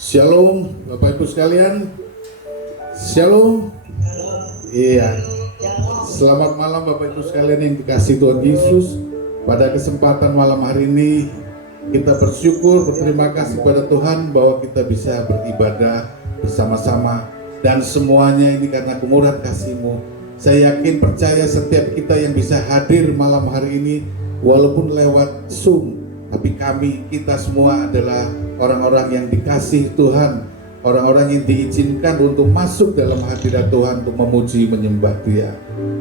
Shalom Bapak Ibu sekalian. Shalom. Iya. Selamat malam Bapak Ibu sekalian yang dikasihi Tuhan Yesus. Pada kesempatan malam hari ini kita bersyukur, berterima kasih pada Tuhan bahwa kita bisa beribadah bersama-sama, dan semuanya ini karena kemurahan kasih-Mu. Saya yakin percaya setiap kita yang bisa hadir malam hari ini walaupun lewat Zoom, tapi kita semua adalah orang-orang yang dikasihi Tuhan, orang-orang yang diizinkan untuk masuk dalam hadirat Tuhan untuk memuji menyembah Dia.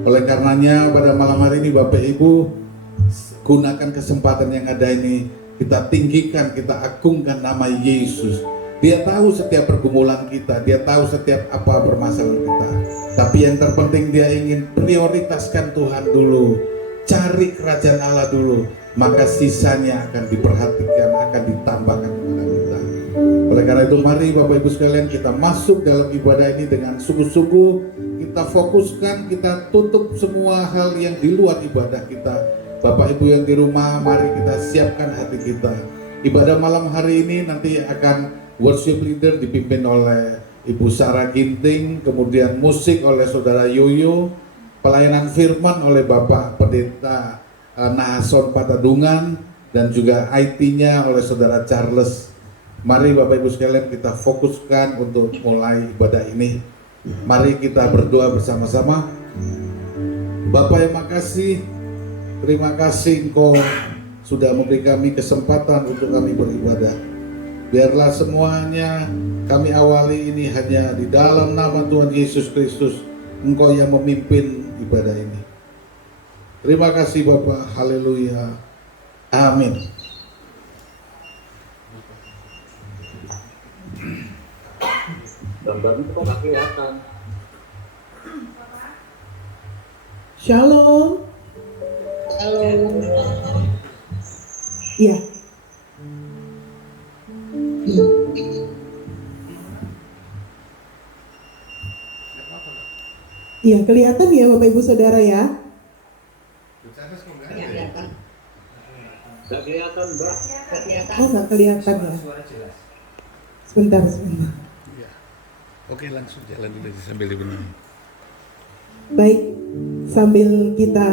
Oleh karenanya pada malam hari ini Bapak Ibu, gunakan kesempatan yang ada ini, kita tinggikan, kita agungkan nama Yesus. Dia tahu setiap pergumulan kita, Dia tahu setiap apa permasalahan kita. Tapi yang terpenting Dia ingin prioritaskan Tuhan dulu, cari kerajaan Allah dulu, maka sisanya akan diperhatikan, akan ditambahkan kepada kita. Oleh karena itu mari Bapak Ibu sekalian kita masuk dalam ibadah ini dengan sungguh-sungguh. Kita fokuskan, kita tutup semua hal yang di luar ibadah kita. Bapak Ibu yang di rumah, mari kita siapkan hati kita. Ibadah malam hari ini nanti akan worship leader dipimpin oleh Ibu Sarah Ginting, kemudian musik oleh Saudara Yoyo, pelayanan firman oleh Bapak Pendeta Nahason Patadungan, dan juga IT-nya oleh Saudara Charles. Mari Bapak Ibu sekalian kita fokuskan untuk mulai ibadah ini. Mari kita berdoa bersama-sama. Bapak yang makasih, terima kasih Engkau sudah memberi kami kesempatan untuk kami beribadah. Biarlah semuanya kami awali ini hanya di dalam nama Tuhan Yesus Kristus. Engkau yang memimpin ibadah ini. Terima kasih Bapak, haleluya, amin. Gambar itu kok nggak kelihatan. Shalom. Halo. Iya. Iya, kelihatan ya Bapak Ibu Saudara ya? Nggak kelihatan, Mbak. Oh, nggak kelihatan ya? Sebentar. Oke, langsung jalan dulu sambil dibenahi. Baik, sambil kita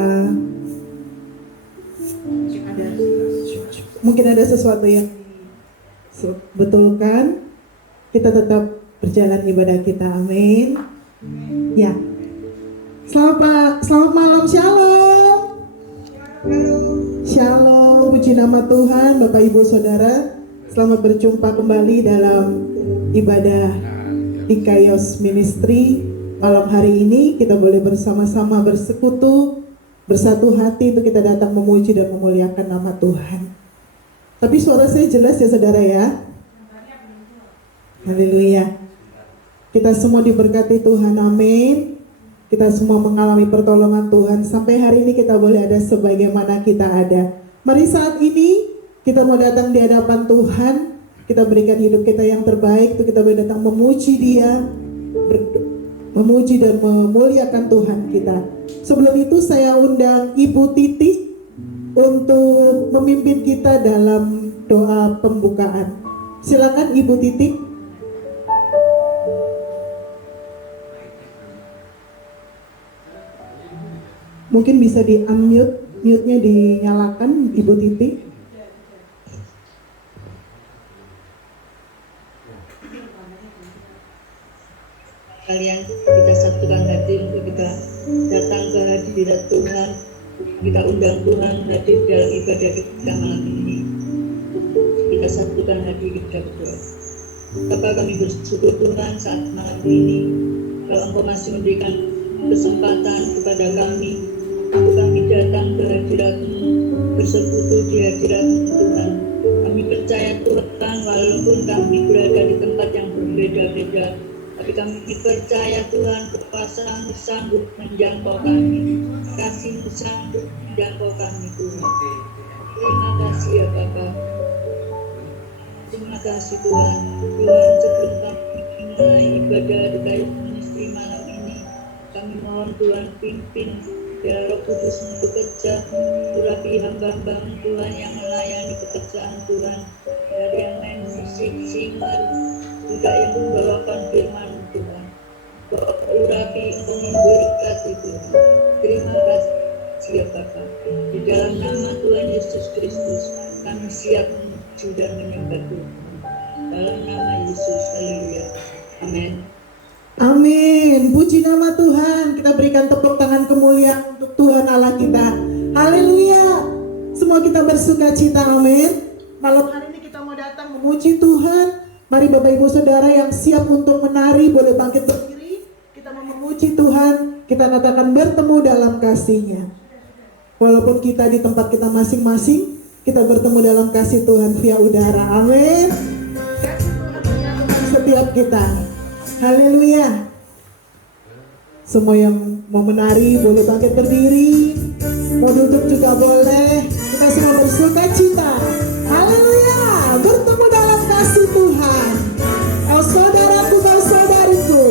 mungkin ada sesuatu yang betulkan, kita tetap berjalan ibadah kita, amin. Ya, selamat malam, shalom. Shalom, puji nama Tuhan, Bapak Ibu Saudara. Selamat berjumpa kembali dalam ibadah Ikaios Ministry. Malam hari ini kita boleh bersama-sama bersekutu, bersatu hati untuk kita datang memuji dan memuliakan nama Tuhan. Tapi suara saya jelas ya saudara ya? Haleluya. Kita semua diberkati Tuhan, amin. Kita semua mengalami pertolongan Tuhan. Sampai hari ini kita boleh ada sebagaimana kita ada. Mari saat ini kita mau datang di hadapan Tuhan. Kita berikan hidup kita yang terbaik untuk kita boleh datang memuji Dia, memuji dan memuliakan Tuhan kita. Sebelum itu saya undang Ibu Titi untuk memimpin kita dalam doa pembukaan. Silakan Ibu Titi. Mungkin bisa di unmute, mute-nya dinyalakan Ibu Titi. Kalian kita satukan hati untuk kita datang ke hadirat Tuhan. Kita undang Tuhan hadir dalam ibadah kita malam ini. Kita satukan hati kita berdoa. Bapa, kami bersyukur Tuhan saat malam ini, kalau Engkau masih memberikan kesempatan kepada kami untuk kami datang ke hadirat-Mu, bersekutu di hadirat-Mu Tuhan. Kami percaya Tuhan, walaupun kami berada di tempat yang berbeda-beda, tapi kami percaya Tuhan, kuasa-Mu sanggup menjangkau kami, kasih-Mu sanggup menjangkau kami Tuhan. Terima kasih ya Bapa. Terima kasih Tuhan. Tuhan, sebelum kami mulai ibadah di Ikaios Ministry malam ini, kami mohon Tuhan pimpin ya Roh Kudus bekerja, urapi hamba-hamba Tuhan yang melayani pekerjaan Tuhan, dari yang main musik singar juga yang membawakan firman Tuhan. Urapi memberkati Tuhan. Terima kasih ya Bapak. Di dalam nama Tuhan Yesus Kristus kami siap menuju dan menyembah Tuhan. Dalam nama Yesus, haleluya. Amin. Amin. Puji nama Tuhan. Kita berikan tepuk tangan kemuliaan untuk Tuhan Allah kita. Haleluya. Semua kita bersuka cita. Amin. Malam hari ini kita mau datang memuji Tuhan. Mari Bapak Ibu Saudara yang siap untuk menari boleh bangkit berdiri. Kita mau memuji Tuhan. Kita katakan bertemu dalam kasih-Nya. Walaupun kita di tempat kita masing-masing, kita bertemu dalam kasih Tuhan via udara. Amin. Kasih Tuhan menyatukan setiap kita. Haleluya. Semua yang mau menari boleh bangkit berdiri. Mau duduk juga boleh. Kita semua bersuka cita. Haleluya. Bertemu dalam kasih Tuhan. Oh saudaraku dan saudariku.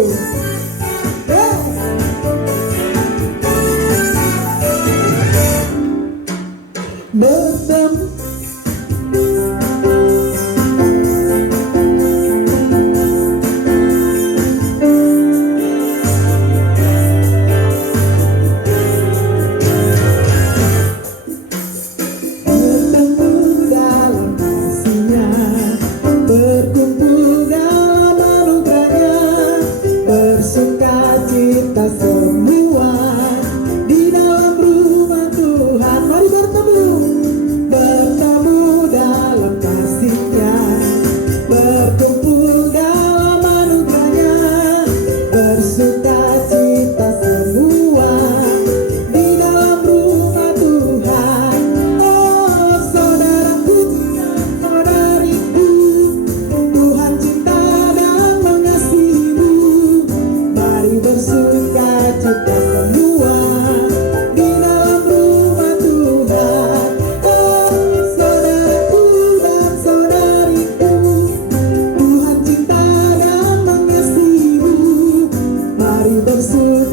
Bertemu. Bersuka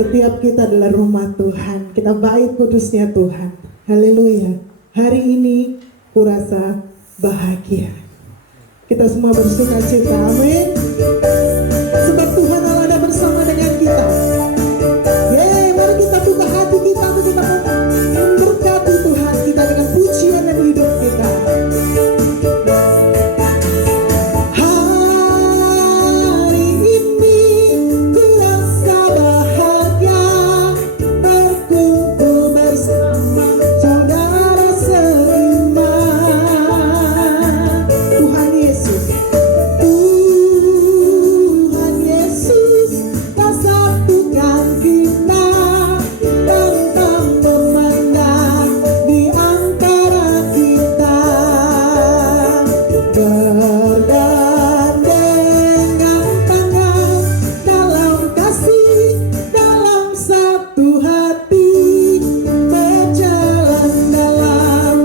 Setiap kita adalah rumah Tuhan. Kita bait kudusnya Tuhan. Haleluya. Hari ini kurasa bahagia. Kita semua bersuka cita. Amin. Sebab Tuhan Allah ada bersama dengan kita. Yeay, mari kita buka hati kita untuk kita memberkati Tuhan kita dengan pujian dan hidup kita. Hari ini ku rasa bahagia berkumpul bersama saudara seiman. Tuhan Yesus, Tuhan Yesus telah satukan kita tanpa memandang di antara kita. Bergandengan tangan dalam kasih, dalam satu hati, berjalan dalam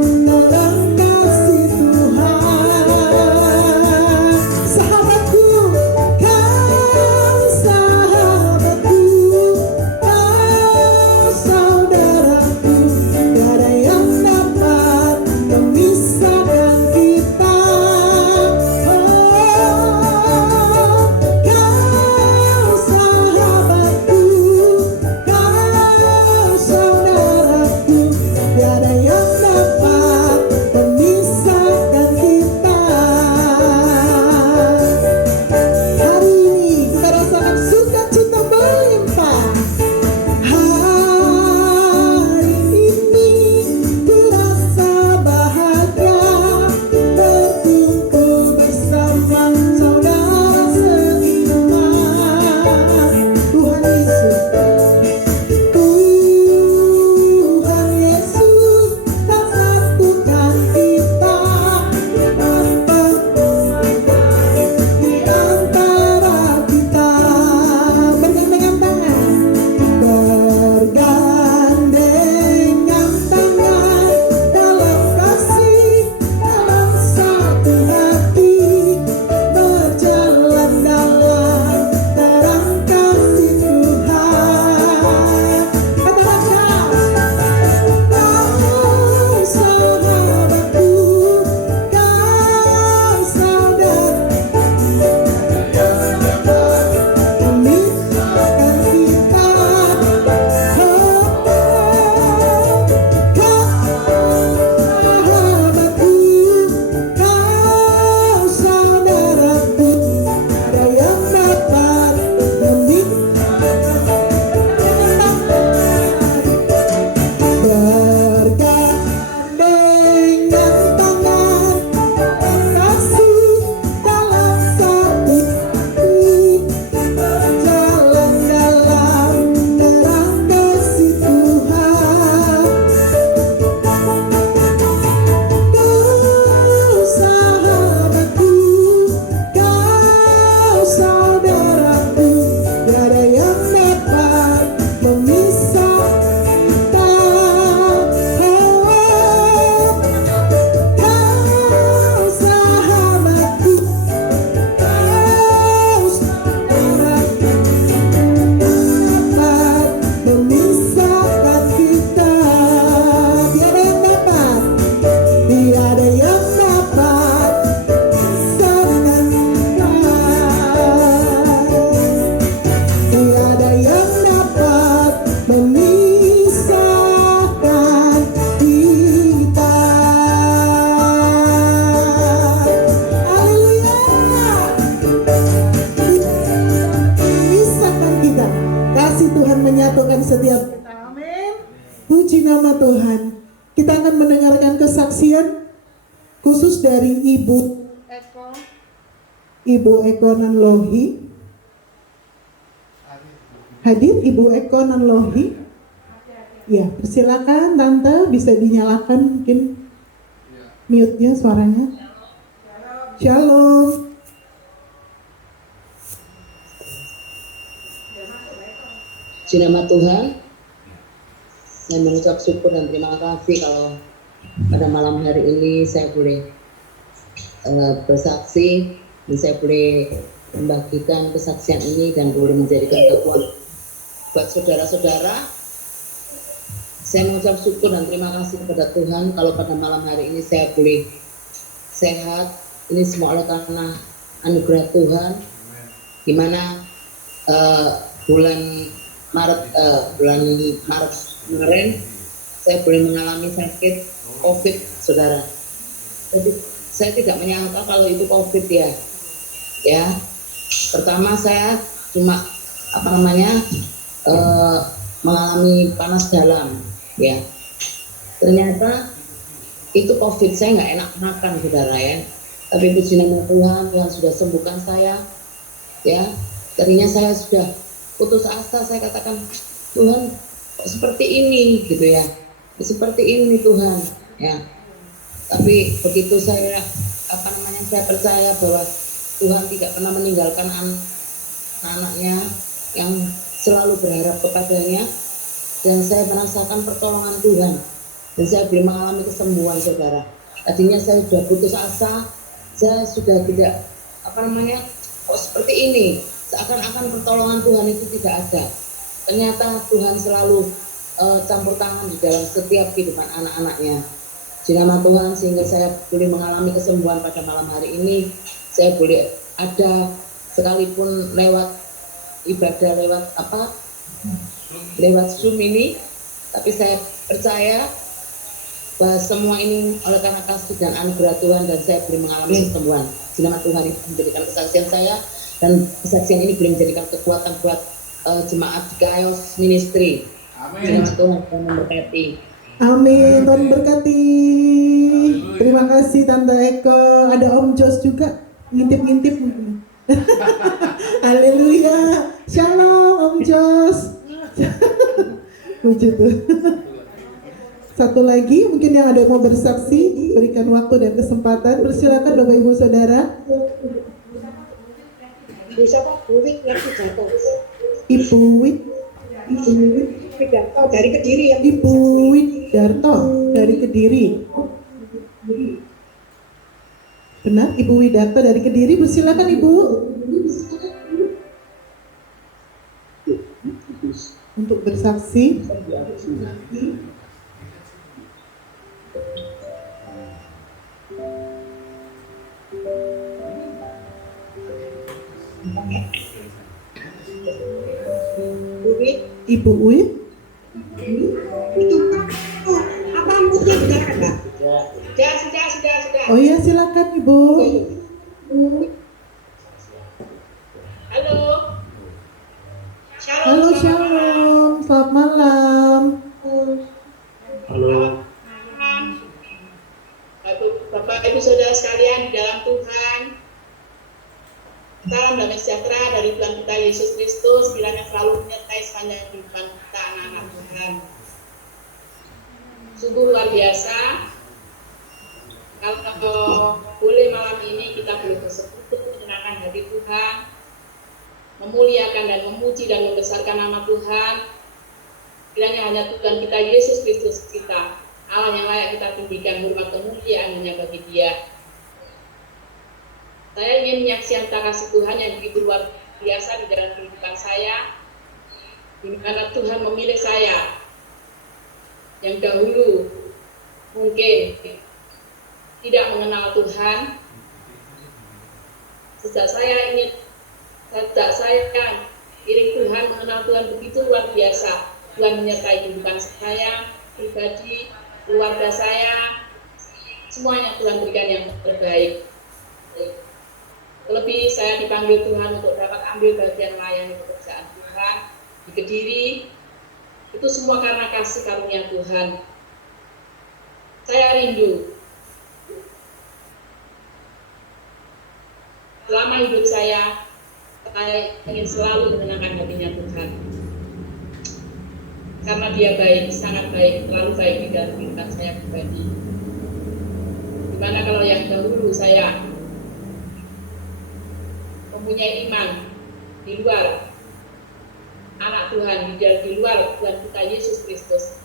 kasih Tuhan. Sahabatku, kau sahabatku, kau saudaraku, tiada yang dapat memisahkan kita. Kau sahabatku, kau saudaraku, tiada yang dapat memisahkan kita. Hari ini kita rasakan sukacita berlimpah. Hari ini ku rasa bahagia berkumpul bersama saudara seiman. Tuhan Yesus, Tuhan Yesus telah satukan kita tanpa di antara kita. Bergandengan tangan, bergandengan tangan dalam kasih, dalam satu hati, berjalan dalam terang kasih Tuhan. Katakan kau sahabatku, kau saudaraku, memisahkan kita. Kau sahabatku, kau saudaraku, ada yang dapat memisahkan. Bergandengan tangan kasih dalam satu hati, berjalan dalam terang kasih Tuhan. Kau sahabatku, kau saudaraku, tiada yang dapat memisahkan kita. Kau sahabatku, kau saudaraku, dapat memisahkan kita. Tiada yang dapat, tiada yang dapat memisahkan kita. Tiada yang dapat memisahkan kita. Haleluya. Memisahkan kita. Kasih Tuhan menyatukan setiap kita. Amin. Puji nama Tuhan. Kita akan mendengarkan kesaksian khusus dari Ibu Eko Nanlohi. Hadir Ibu Eko Nanlohi. Ya, persilakan Tante, bisa dinyalakan mungkin mute-nya suaranya. Shalom. Puji nama Tuhan. Saya mengucap syukur dan terima kasih kalau pada malam hari ini saya boleh bersaksi dan saya boleh membagikan kesaksian ini dan boleh menjadikan kekuatan buat saudara-saudara, saya mengucap syukur dan terima kasih kepada Tuhan kalau pada malam hari ini saya boleh sehat. Ini semua oleh karena anugerah Tuhan, di mana bulan Maret kemarin saya boleh mengalami sakit COVID, saudara. Jadi saya tidak menyangka kalau itu COVID ya. Pertama saya cuma mengalami panas dalam, ya. Ternyata itu COVID, saya nggak enak makan, saudara ya. Tapi puji nama Tuhan, Tuhan sudah sembuhkan saya, ya. Tadinya saya sudah putus asa, saya katakan Tuhan kok seperti ini, gitu ya. Seperti ini Tuhan, ya. Tapi begitu saya saya percaya bahwa Tuhan tidak pernah meninggalkan anak-anaknya yang selalu berharap kepadanya, dan saya merasakan pertolongan Tuhan, dan saya belum mengalami kesembuhan, saudara. Tadinya saya sudah putus asa, saya sudah tidak kok seperti ini, seakan-akan pertolongan Tuhan itu tidak ada. Ternyata Tuhan selalu campur tangan di dalam setiap kehidupan anak-anaknya. Di nama Tuhan, sehingga saya boleh mengalami kesembuhan pada malam hari ini. Saya boleh ada sekalipun lewat ibadah lewat Zoom ini, tapi saya percaya bahwa semua ini oleh karena kasih dan anugerah Tuhan, dan saya boleh mengalami kesembuhan. Di nama Tuhan itu menjadikan kesaksian saya, dan kesaksian ini boleh menjadikan kekuatan buat jemaat di Kairos Ministry. Di nama Tuhan memberkati. Amin, Tuhan berkati. Terima kasih Tante Eko. Ada Om Jos juga ngintip-ngintip. Haleluya. Shalom Om Jos. Lucu tuh. Satu lagi mungkin yang ada mau bersaksi, berikan waktu dan kesempatan. Persilakan Bapak Ibu Saudara. Ibu Wit dari Kediri ya. Ibu Widarto dari Kediri. Benar, Ibu Widarto dari Kediri. Persilakan Ibu untuk bersaksi. Ibu Wit. Itu apa mungkin sudah ada? Sudah. Oh iya, silakan Ibu. Halo. Halo, shalom. Selamat malam. Halo. Bapak Ibu Saudara sekalian di dalam Tuhan, salam damai sejahtera dari Tuhan kita Yesus Kristus kiranya selalu menyertai sepanjang kehidupan kita anak-anak Tuhan. Sungguh luar biasa kalau boleh malam ini kita boleh bersekutu menyenangkan hati Tuhan, memuliakan dan memuji dan membesarkan nama Tuhan. Kiranya hanya Tuhan kita Yesus Kristus kita, Allah yang layak kita tinggikan, hormat kemuliaan hanya bagi Dia. Saya ingin menyaksikan kasih Tuhan yang begitu luar biasa di dalam kehidupan saya, di mana Tuhan memilih saya yang dahulu mungkin tidak mengenal Tuhan. Sejak saya iring Tuhan mengenal Tuhan begitu luar biasa. Tuhan menyertai kehidupan saya pribadi, keluarga saya, semuanya Tuhan berikan yang terbaik. Terlebih saya dipanggil Tuhan untuk dapat ambil bagian melayani pekerjaan Tuhan di Kediri. Itu semua karena kasih karunia Tuhan. Saya rindu selama hidup saya ingin selalu menyenangkan hatinya Tuhan. Karena Dia baik, sangat baik, terlalu baik di dalam kehidupan saya pribadi. Dimana kalau yang dahulu saya mempunyai iman di luar anak Tuhan, di luar Tuhan kita Yesus Kristus.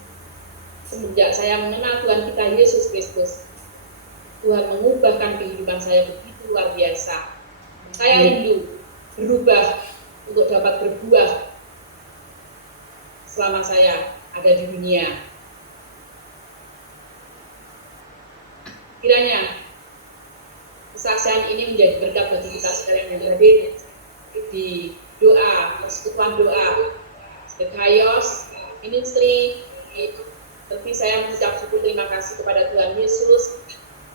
Semenjak saya mengenal Tuhan kita Yesus Kristus, Tuhan mengubahkan kehidupan saya begitu luar biasa. Saya rindu berubah untuk dapat berbuah selama saya ada di dunia. Kiranya kesaksian ini menjadi berkat bagi kita sekalian yang hadir di doa, persekutuan doa, The Chaos Ministry. Tapi saya mengucap syukur terima kasih kepada Tuhan Yesus,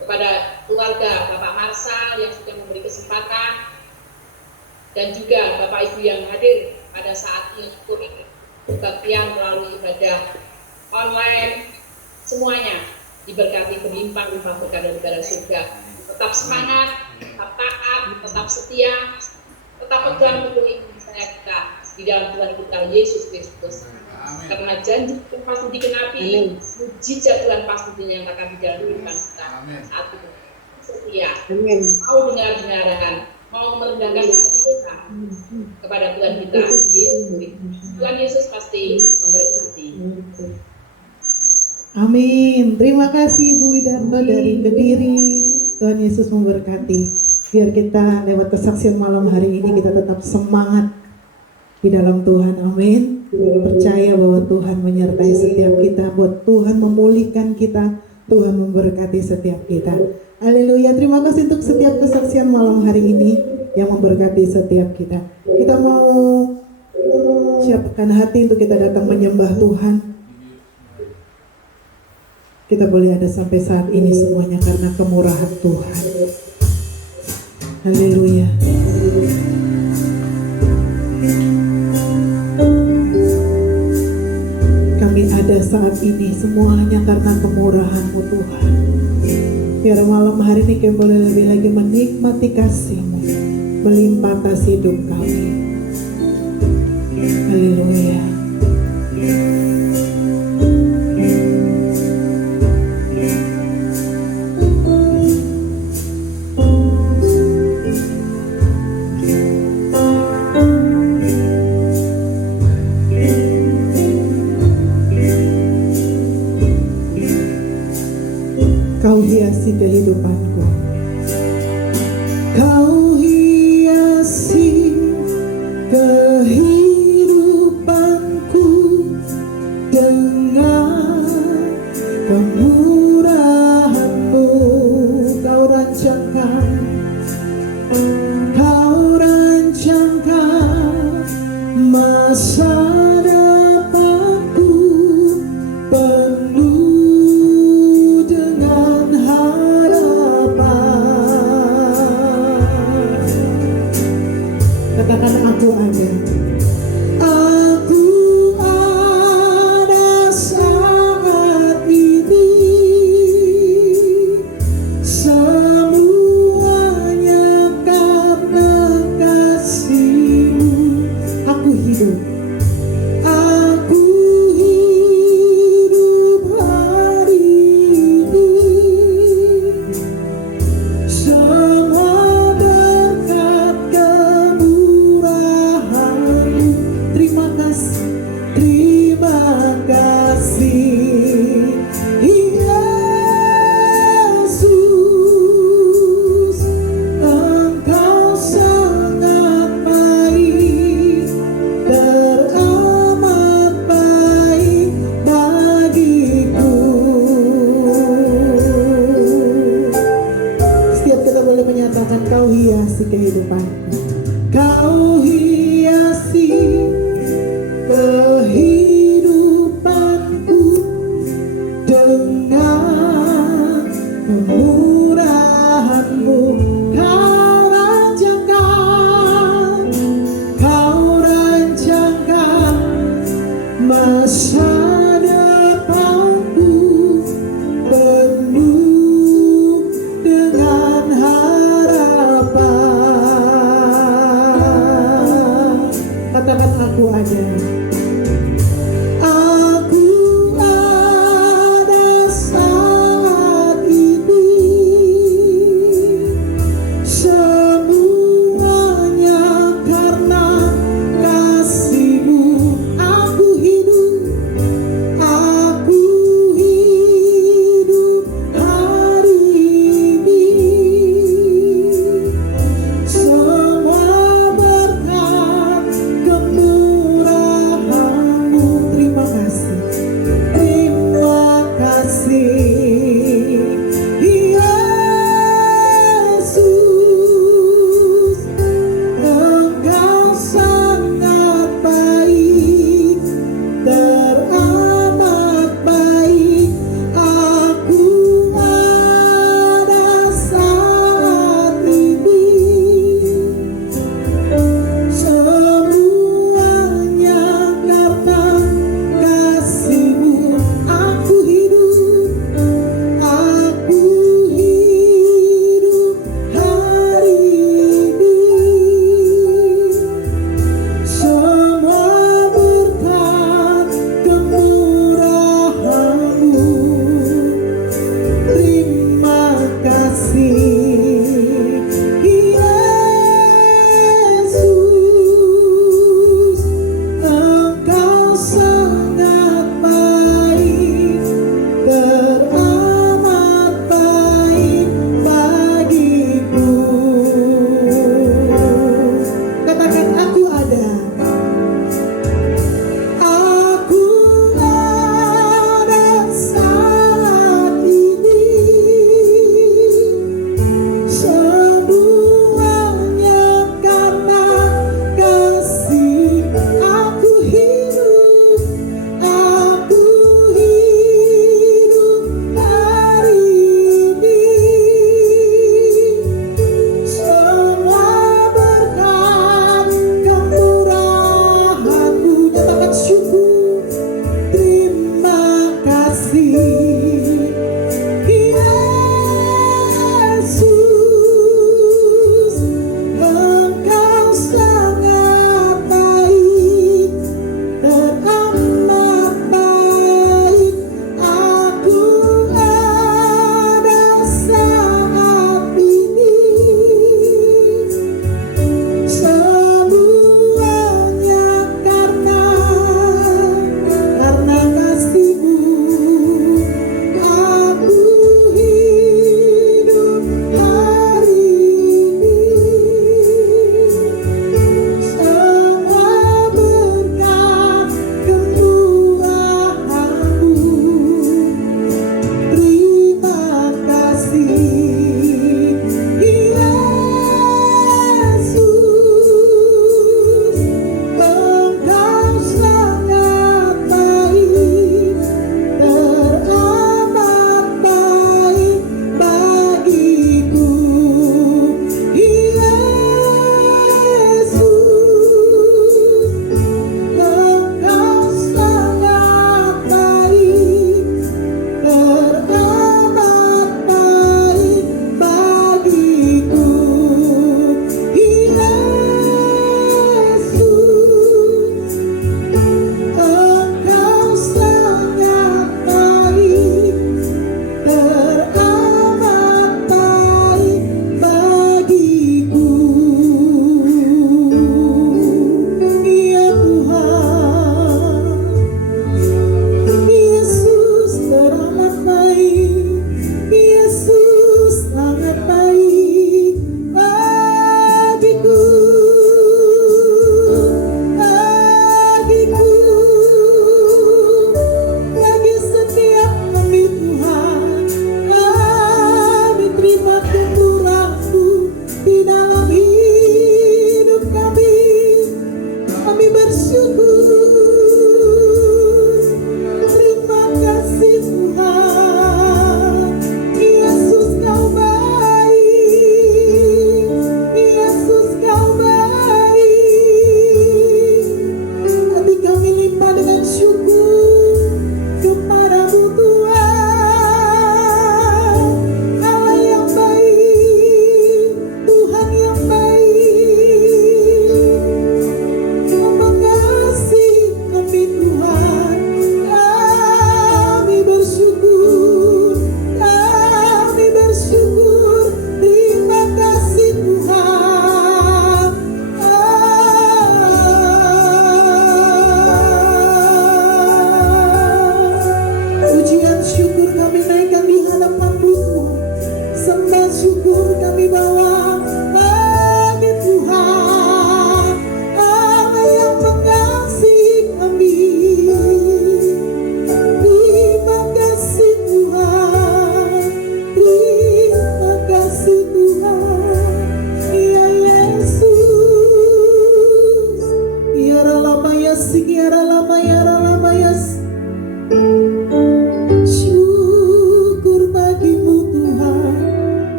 kepada keluarga Bapak Marsal yang sudah memberi kesempatan, dan juga Bapak Ibu yang hadir pada saat ini ikut kebaktian melalui ibadah online. Semuanya diberkati berlimpah-limpah berkat dari surga. Tetap semangat, tetap taat, tetap setia, tetap pegang teguh iman percaya kita di dalam Tuhan kita Yesus Kristus. Karena janji Tuhan pasti dikenapi, mujizat Tuhan pasti dinyatakan di dalam kehidupan kita. Saat itu setia, mau dengar-dengaran, mau merendahkan hati kita kepada Tuhan kita Yesus. Tuhan Yesus pasti memberkati. Amin. Terima kasih Bu Widarto dari Kediri. Tuhan Yesus memberkati. Biar kita lewat kesaksian malam hari ini kita tetap semangat di dalam Tuhan. Amin. Percaya bahwa Tuhan menyertai setiap kita, buat Tuhan memulihkan kita, Tuhan memberkati setiap kita. Haleluya. Terima kasih untuk setiap kesaksian malam hari ini yang memberkati setiap kita. Kita mau siapkan hati untuk kita datang menyembah Tuhan. Kita boleh ada sampai saat ini semuanya karena kemurahan Tuhan. Haleluya. Kami ada saat ini semuanya karena kemurahan-Mu Tuhan. Biar malam hari ini kami boleh lebih lagi menikmati kasih-Mu, melimpah kasih hidup kami. Haleluya. Kau hiasi kehidupanku. Kau hiasi kehidupanku dengan kemurahan-Mu. Kau rancangkan masa depanku penuh aku ada. Aku ada saat ini. Semuanya karena kasih-Mu. Aku hidup. Aku hidup hari ini. Semua berkat kemurahan-Mu. Terima kasih, terima kasih Yesus. Engkau sangat baik, teramat baik bagiku. Setiap kita boleh menyatakan Kau hiasi kehidupanku. Kau hiasi kehidupanku dengan kemurahan-Mu. Kau rancangkan masa depanku penuh dengan harapan. Katakan aku ada. Aku ada saat ini. Semuanya karena kasih-Mu. Aku hidup.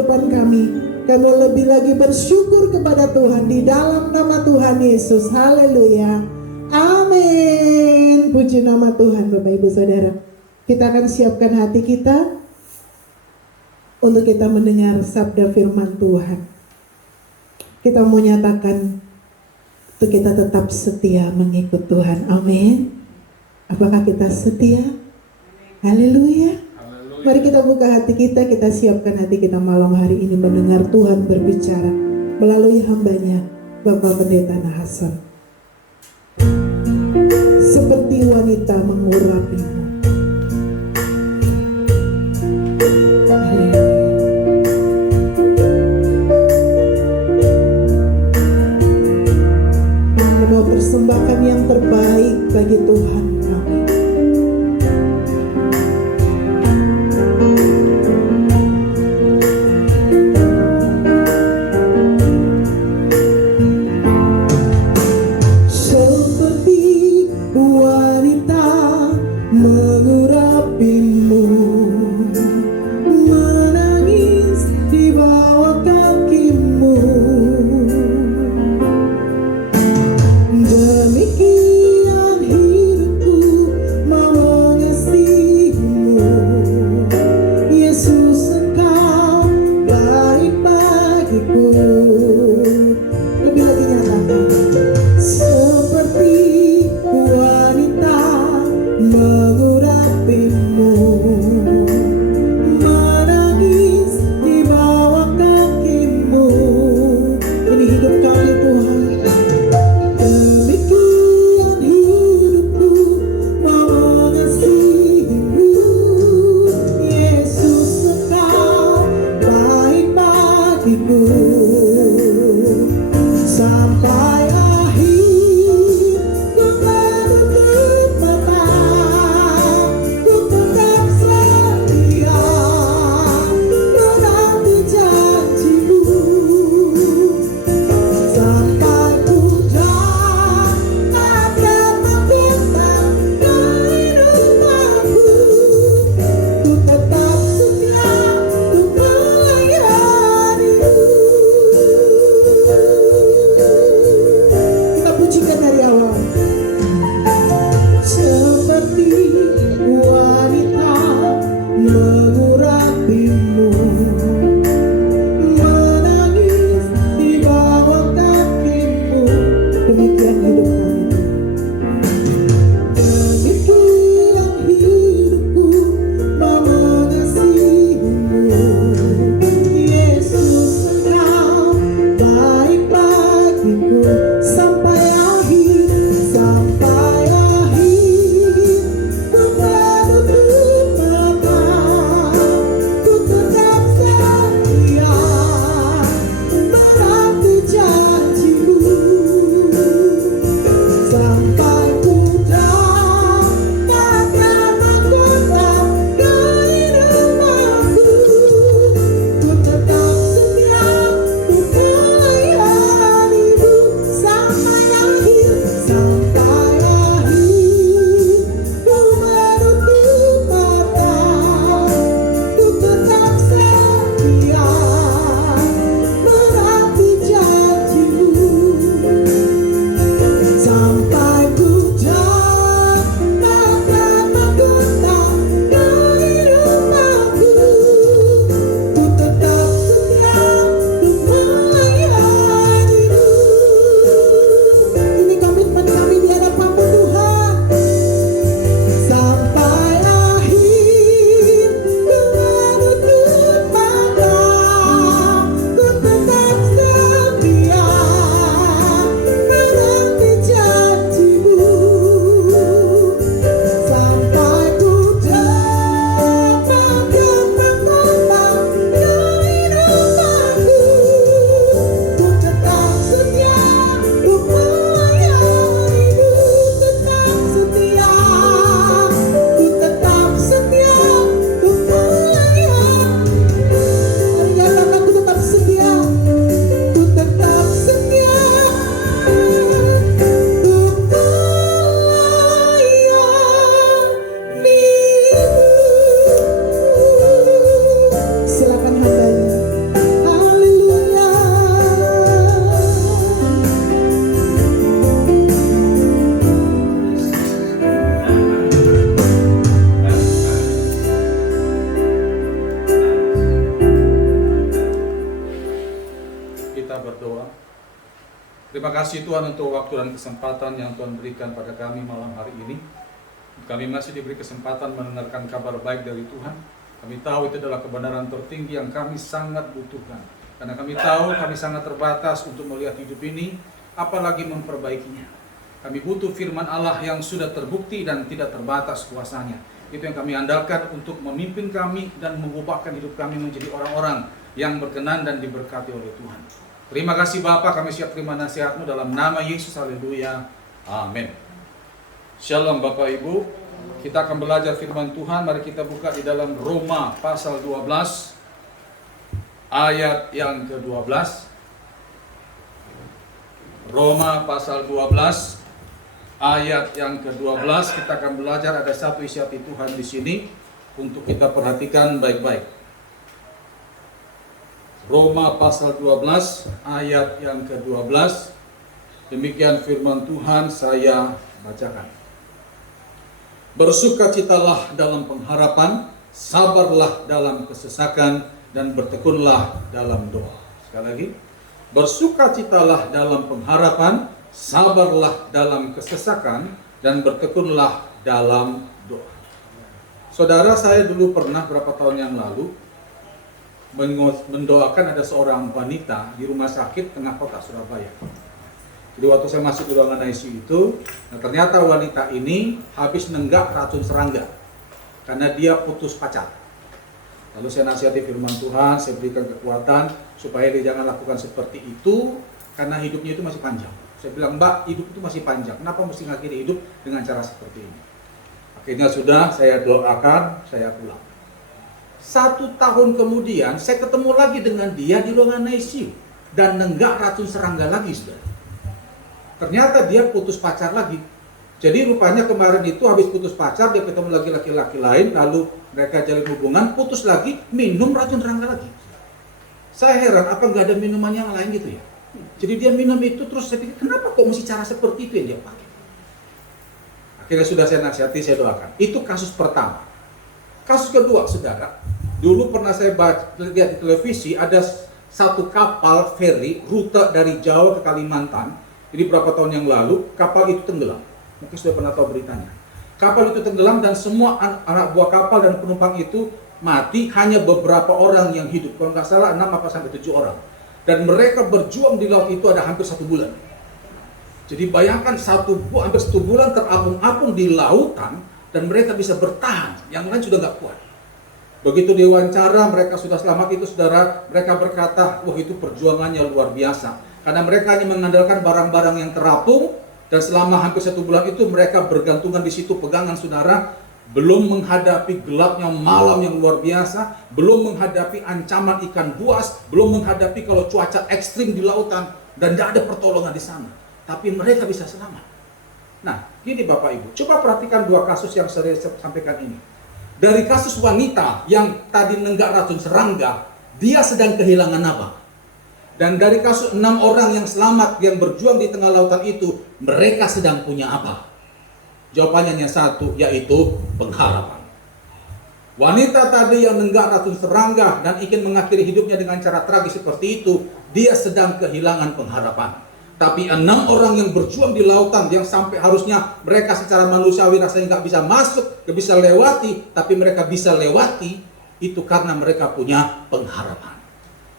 kehidupan kami. Kami lebih lagi bersyukur kepada Tuhan di dalam nama Tuhan Yesus. Haleluya. Amin. Puji nama Tuhan Bapak Ibu Saudara. Kita akan siapkan hati kita untuk kita mendengar sabda firman Tuhan. Kita mau nyatakan untuk kita tetap setia mengikut Tuhan. Amin. Apakah kita setia? Haleluya. Mari kita buka hati kita siapkan hati kita malam hari ini mendengar Tuhan berbicara melalui hambanya Bapak Pendeta Nahason. Seperti wanita mengurapimu. Haleluya. Kami mau persembahkan yang terbaik bagi Tuhan. Amin. Mengurapimu, berdoa. Terima kasih Tuhan untuk waktu dan kesempatan yang Tuhan berikan pada kami malam hari ini. Kami masih diberi kesempatan mendengarkan kabar baik dari Tuhan. Kami tahu itu adalah kebenaran tertinggi yang kami sangat butuhkan. Karena kami tahu kami sangat terbatas untuk melihat hidup ini, apalagi memperbaikinya. Kami butuh firman Allah yang sudah terbukti dan tidak terbatas kuasanya. Itu yang kami andalkan untuk memimpin kami dan mengubahkan hidup kami menjadi orang-orang yang berkenan dan diberkati oleh Tuhan. Terima kasih Bapa, kami siap terima nasihat-Mu dalam nama Yesus, haleluya, amin. Shalom Bapak Ibu, kita akan belajar firman Tuhan. Mari kita buka di dalam Roma pasal 12 ayat yang ke-12. Roma pasal 12 ayat yang ke-12, kita akan belajar. Ada satu isi hati Tuhan di sini untuk kita perhatikan baik-baik. Roma pasal 12 ayat yang ke-12. Demikian firman Tuhan, saya bacakan. Bersukacitalah dalam pengharapan, sabarlah dalam kesesakan, dan bertekunlah dalam doa. Sekali lagi, bersukacitalah dalam pengharapan, sabarlah dalam kesesakan, dan bertekunlah dalam doa. Saudara, saya dulu pernah berapa tahun yang lalu mendoakan ada seorang wanita di rumah sakit tengah kota Surabaya. Jadi waktu saya masuk di ruangan ICU itu, ternyata wanita ini habis nenggak racun serangga karena dia putus pacar. Lalu saya nasihati firman Tuhan, saya berikan kekuatan supaya dia jangan lakukan seperti itu karena hidupnya itu masih panjang. Saya bilang, Mbak, hidup itu masih panjang, kenapa mesti ngakhiri hidup dengan cara seperti ini? Akhirnya sudah, saya doakan, saya pulang. 1 tahun kemudian, saya ketemu lagi dengan dia di ruangan ICU dan nenggak racun serangga lagi, saudara. Ternyata dia putus pacar lagi. Jadi rupanya kemarin itu habis putus pacar, dia ketemu lagi laki-laki lain, lalu mereka jalin hubungan, putus lagi, minum racun serangga lagi. Saya heran, apa nggak ada minuman yang lain gitu ya? Jadi dia minum itu, terus saya pikir, kenapa kok mesti cara seperti itu yang dia pakai? Akhirnya sudah saya nasihati, saya doakan. Itu kasus pertama. Kasus kedua, saudara, dulu pernah saya lihat di televisi, ada satu kapal feri, rute dari Jawa ke Kalimantan. Jadi berapa tahun yang lalu, kapal itu tenggelam. Mungkin sudah pernah tahu beritanya. Kapal itu tenggelam dan semua anak buah kapal dan penumpang itu mati, hanya beberapa orang yang hidup. Kalau nggak salah 6 apa sampai 7 orang. Dan mereka berjuang di laut itu ada hampir 1 bulan. Jadi bayangkan hampir 1 bulan terapung-apung di lautan dan mereka bisa bertahan. Yang lain sudah nggak kuat. Begitu diwawancara mereka sudah selamat itu, saudara, mereka berkata, wah itu perjuangannya luar biasa. Karena mereka hanya mengandalkan barang-barang yang terapung, dan selama hampir 1 bulan itu mereka bergantungan di situ pegangan, saudara. Belum menghadapi gelapnya malam yang luar biasa, belum menghadapi ancaman ikan buas, belum menghadapi kalau cuaca ekstrim di lautan, dan tidak ada pertolongan di sana. Tapi mereka bisa selamat. Nah, gini Bapak Ibu, coba perhatikan 2 kasus yang saya sampaikan ini. Dari kasus wanita yang tadi nenggak racun serangga, dia sedang kehilangan apa? Dan dari kasus 6 orang yang selamat, yang berjuang di tengah lautan itu, mereka sedang punya apa? Jawabannya hanya satu, yaitu pengharapan. Wanita tadi yang nenggak racun serangga dan ingin mengakhiri hidupnya dengan cara tragis seperti itu, dia sedang kehilangan pengharapan. Tapi 6 orang yang berjuang di lautan, yang sampai harusnya mereka secara manusiawi rasanya nggak bisa masuk, nggak bisa lewati, tapi mereka bisa lewati, itu karena mereka punya pengharapan.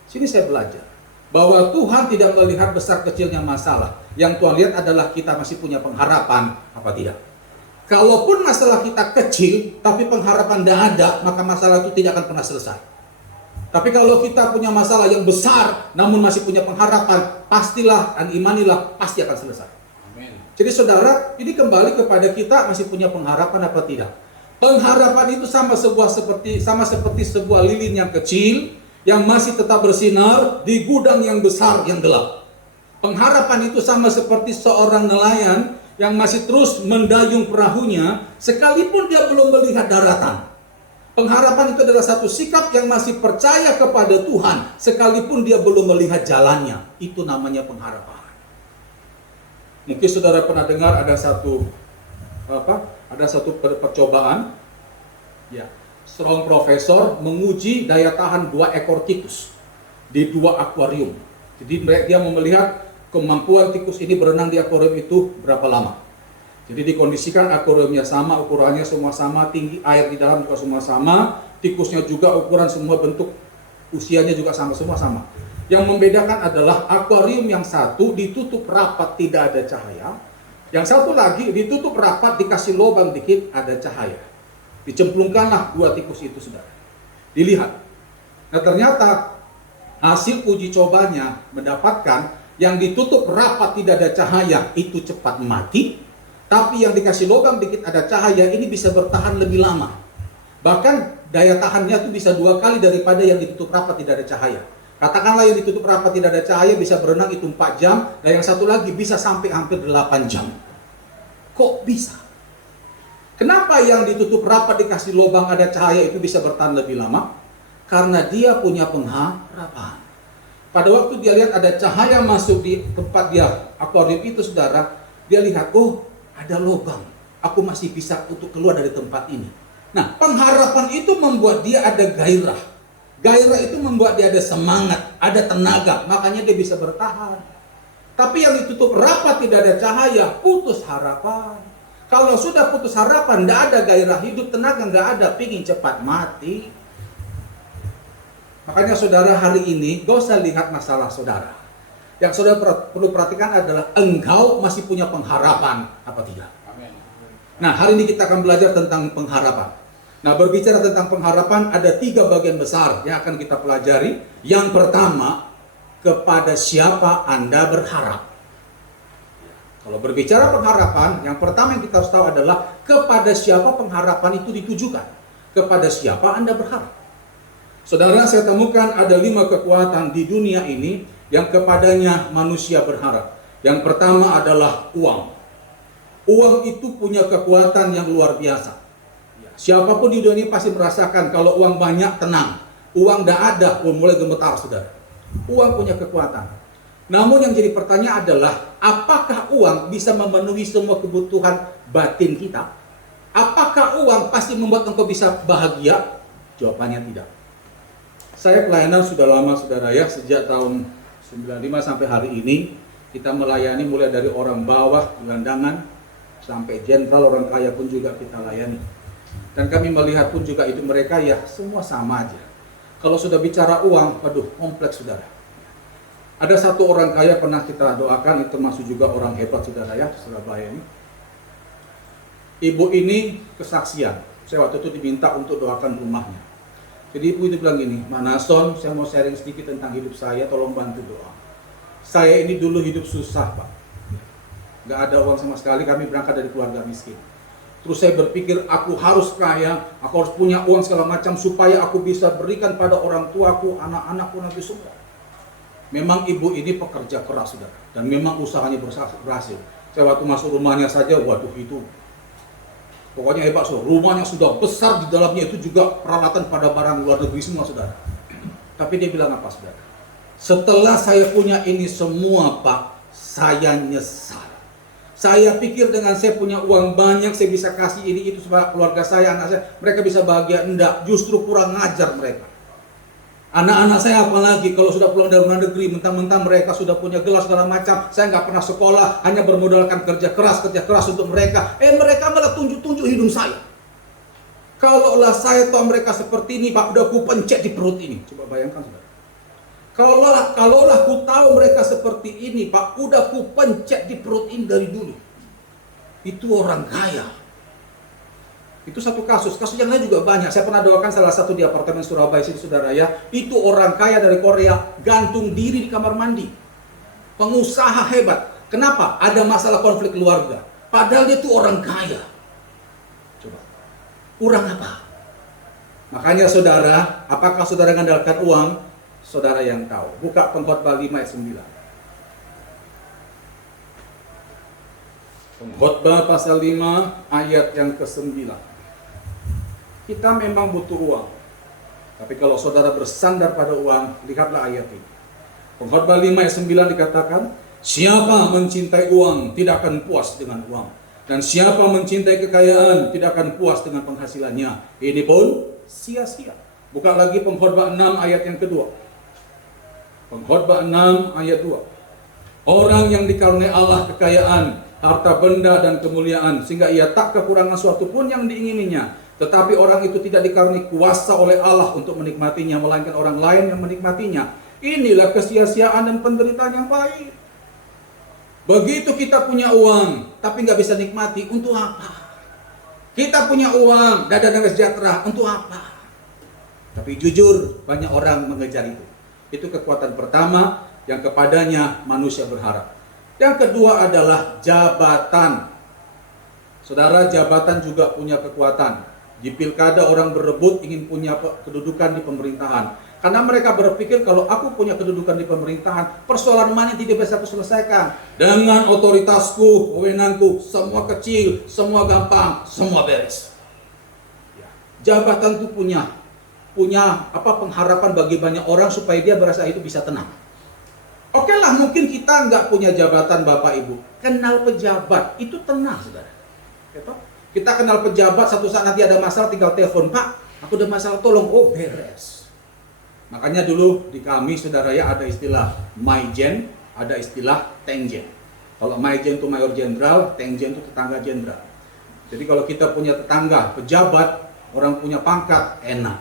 Sini saya belajar bahwa Tuhan tidak melihat besar kecilnya masalah. Yang Tuhan lihat adalah kita masih punya pengharapan apa tidak. Kalaupun masalah kita kecil, tapi pengharapan tidak ada, maka masalah itu tidak akan pernah selesai. Tapi kalau kita punya masalah yang besar, namun masih punya pengharapan, pastilah dan imanilah, pasti akan selesai. Amin. Jadi saudara, ini kembali kepada kita masih punya pengharapan apa tidak. Pengharapan itu sama seperti sebuah lilin yang kecil, yang masih tetap bersinar di gudang yang besar yang gelap. Pengharapan itu sama seperti seorang nelayan yang masih terus mendayung perahunya sekalipun dia belum melihat daratan. Pengharapan itu adalah satu sikap yang masih percaya kepada Tuhan sekalipun dia belum melihat jalannya. Itu namanya pengharapan. Mungkin saudara pernah dengar ada satu percobaan, ya. Seorang profesor menguji daya tahan 2 ekor tikus di 2 akuarium. Jadi dia mau melihat kemampuan tikus ini berenang di akuarium itu berapa lama. Jadi dikondisikan akuariumnya sama, ukurannya semua sama, tinggi air di dalam juga semua sama, tikusnya juga ukuran semua, bentuk usianya juga semua sama. Yang membedakan adalah akuarium yang satu ditutup rapat tidak ada cahaya, yang satu lagi ditutup rapat dikasih lubang dikit ada cahaya. Dicemplungkanlah 2 tikus itu, saudara. Dilihat. Nah ternyata hasil uji cobanya mendapatkan yang ditutup rapat tidak ada cahaya itu cepat mati, tapi yang dikasih lubang dikit ada cahaya ini bisa bertahan lebih lama. Bahkan daya tahannya itu bisa 2 kali daripada yang ditutup rapat tidak ada cahaya. Katakanlah yang ditutup rapat tidak ada cahaya bisa berenang itu 4 jam, dan yang satu lagi bisa sampai hampir 8 jam. Kok bisa? Kenapa yang ditutup rapat dikasih lubang ada cahaya itu bisa bertahan lebih lama? Karena dia punya pengharapan. Pada waktu dia lihat ada cahaya masuk di tempat dia akuarium itu, saudara, dia lihat, oh ada lubang, aku masih bisa untuk keluar dari tempat ini. Nah, pengharapan itu membuat dia ada gairah. Gairah itu membuat dia ada semangat, ada tenaga, makanya dia bisa bertahan. Tapi yang ditutup rapat tidak ada cahaya, putus harapan. Kalau sudah putus harapan, tidak ada gairah hidup, tenaga nggak ada, pingin cepat mati. Makanya saudara hari ini, gak usah lihat masalah saudara. Yang saudara perlu perhatikan adalah engkau masih punya pengharapan, apa tidak? Nah, hari ini kita akan belajar tentang pengharapan. Nah, berbicara tentang pengharapan, ada 3 bagian besar yang akan kita pelajari. Yang pertama, kepada siapa Anda berharap. Kalau berbicara pengharapan, yang pertama yang kita harus tahu adalah kepada siapa pengharapan itu ditujukan. Kepada siapa Anda berharap. Saudara, saya temukan ada 5 kekuatan di dunia ini yang kepadanya manusia berharap. Yang pertama adalah uang. Uang itu punya kekuatan yang luar biasa. Siapapun di dunia ini pasti merasakan kalau uang banyak tenang. Uang tidak ada, mulai gemetar, saudara. Uang punya kekuatan. Namun yang jadi pertanyaan adalah, apakah uang bisa memenuhi semua kebutuhan batin kita? Apakah uang pasti membuat engkau bisa bahagia? Jawabannya tidak. Saya pelayanan sudah lama, saudara ya, sejak tahun 95 sampai hari ini. Kita melayani mulai dari orang bawah, gelandangan, sampai jenderal, orang kaya pun juga kita layani. Dan kami melihat pun juga itu mereka ya semua sama aja. Kalau sudah bicara uang, waduh kompleks, saudara. Ada satu orang kaya pernah kita doakan, itu termasuk juga orang hebat, saudara ya, Surabaya ini. Ibu ini kesaksian. Saya waktu itu diminta untuk doakan rumahnya. Jadi ibu itu bilang gini, Manason, saya mau sharing sedikit tentang hidup saya, tolong bantu doa. Saya ini dulu hidup susah, Pak. Gak ada uang sama sekali, kami berangkat dari keluarga miskin. Terus saya berpikir aku harus kaya, aku harus punya uang segala macam supaya aku bisa berikan pada orang tuaku, anak-anakku nanti semua. Memang ibu ini pekerja keras, saudara, dan memang usahanya berhasil. Saya waktu masuk rumahnya saja, waduh itu pokoknya hebat, saudara. Rumahnya sudah besar, di dalamnya itu juga peralatan pada barang luar negeri semua, saudara. Tapi dia bilang apa, saudara? Setelah saya punya ini semua, Pak, saya nyesal. Saya pikir dengan saya punya uang banyak, saya bisa kasih ini itu supaya keluarga saya, anak saya, mereka bisa bahagia. Enggak, justru kurang ngajar mereka. Anak-anak saya apalagi kalau sudah pulang dari luar negeri, mentang-mentang mereka sudah punya gelar segala macam, saya nggak pernah sekolah, hanya bermodalkan kerja keras untuk mereka. Mereka malah tunjuk-tunjuk hidung saya. Kalaulah saya tahu mereka seperti ini, Pak, udah aku pencet di perut ini. Coba bayangkan, saudara. Kalaulah ku tahu mereka seperti ini, Pak, udah ku pencet di perut ini dari dulu. Itu orang kaya. Itu satu kasus. Kasus yang lain juga banyak. Saya pernah doakan salah satu di apartemen Surabaya sini, saudara ya. Itu orang kaya dari Korea, gantung diri di kamar mandi. Pengusaha hebat. Kenapa? Ada masalah konflik keluarga. Padahal dia itu orang kaya. Coba. Kurang apa? Makanya saudara, apakah saudara mengandalkan uang? Saudara yang tahu. Buka Pengkhotbah 5 ayat 9. Pengkhotbah pasal 5 ayat yang ke-9. Kita memang butuh uang. Tapi kalau saudara bersandar pada uang, lihatlah ayat ini. Pengkhotbah 5 ayat 9 dikatakan, siapa mencintai uang tidak akan puas dengan uang. Dan siapa mencintai kekayaan tidak akan puas dengan penghasilannya. Ini pun sia-sia. Buka lagi Pengkhotbah 6 ayat yang kedua. Pengkhotbah 6 ayat 2. Orang yang dikaruniai Allah kekayaan, harta benda dan kemuliaan, sehingga ia tak kekurangan suatu pun yang diingininya. Tetapi orang itu tidak dikaruniai kuasa oleh Allah untuk menikmatinya, melainkan orang lain yang menikmatinya. Inilah kesia-siaan dan penderitaan yang baik. Begitu kita punya uang, tapi nggak bisa nikmati, untuk apa? Kita punya uang, dada dan sejahtera, untuk apa? Tapi jujur, banyak orang mengejar itu. Itu kekuatan pertama yang kepadanya manusia berharap. Yang kedua adalah jabatan. Saudara, jabatan juga punya kekuatan. Di pilkada orang berebut ingin punya kedudukan di pemerintahan. Karena mereka berpikir kalau aku punya kedudukan di pemerintahan, persoalan mana tidak bisa aku selesaikan. Dengan otoritasku, wewenangku, semua kecil, semua gampang, semua beres. Jabatan itu punya pengharapan bagi banyak orang supaya dia merasa itu bisa tenang. Oke lah, mungkin kita nggak punya jabatan Bapak Ibu, kenal pejabat itu tenang, saudara. Kita kenal pejabat, satu saat nanti ada masalah tinggal telepon, Pak, aku ada masalah, tolong, oh beres. Makanya dulu di kami, saudara ya, ada istilah Maijen, ada istilah Tengjen. Kalau Maijen itu mayor jenderal, Tengjen itu tetangga jenderal. Jadi kalau kita punya tetangga pejabat, orang punya pangkat, enak.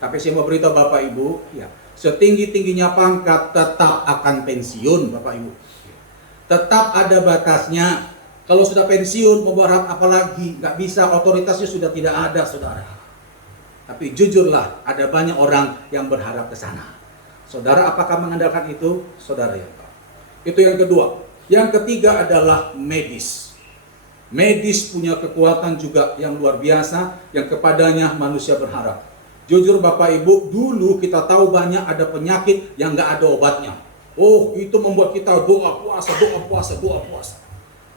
Tapi saya mau beritahu Bapak Ibu, ya, setinggi-tingginya pangkat tetap akan pensiun, Bapak Ibu. Tetap ada batasnya. Kalau sudah pensiun, mau berharap apa lagi? Nggak bisa, otoritasnya sudah tidak ada, saudara. Tapi jujurlah, ada banyak orang yang berharap ke sana. Saudara, apakah mengandalkan itu? Saudara yang tahu. Itu yang kedua. Yang ketiga adalah medis. Medis punya kekuatan juga yang luar biasa, yang kepadanya manusia berharap. Jujur Bapak Ibu, dulu kita tahu banyak ada penyakit yang nggak ada obatnya. Oh, itu membuat kita doa puasa, doa puasa, doa puasa.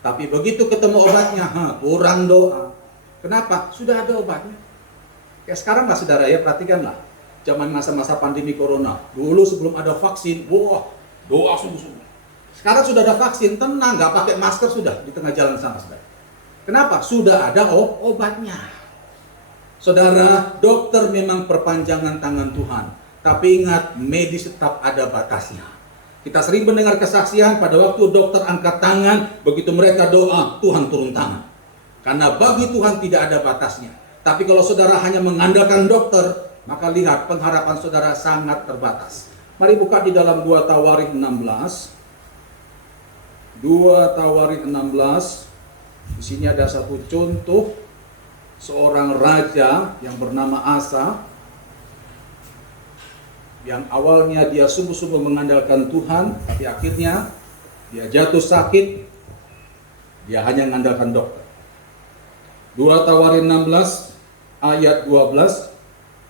Tapi begitu ketemu obatnya, kurang doa. Kenapa? Sudah ada obatnya. Ya sekarang lah saudara ya, perhatikanlah. Zaman masa-masa pandemi corona. Dulu sebelum ada vaksin, wah, doa sungguh-sungguh. Sekarang sudah ada vaksin, tenang, nggak pakai masker sudah di tengah jalan sana, saudara. Kenapa? Sudah ada obatnya. Saudara, dokter memang perpanjangan tangan Tuhan. Tapi ingat, medis tetap ada batasnya. Kita sering mendengar kesaksian pada waktu dokter angkat tangan, begitu mereka doa, Tuhan turun tangan. Karena bagi Tuhan tidak ada batasnya. Tapi kalau saudara hanya mengandalkan dokter, maka lihat pengharapan saudara sangat terbatas. Mari buka di dalam 2 Tawarikh 16. 2 Tawarikh 16. Di sini ada satu contoh seorang raja yang bernama Asa, yang awalnya dia sungguh-sungguh mengandalkan Tuhan, tapi akhirnya dia jatuh sakit, dia hanya mengandalkan dokter. 2 Tawarikh 16 ayat 12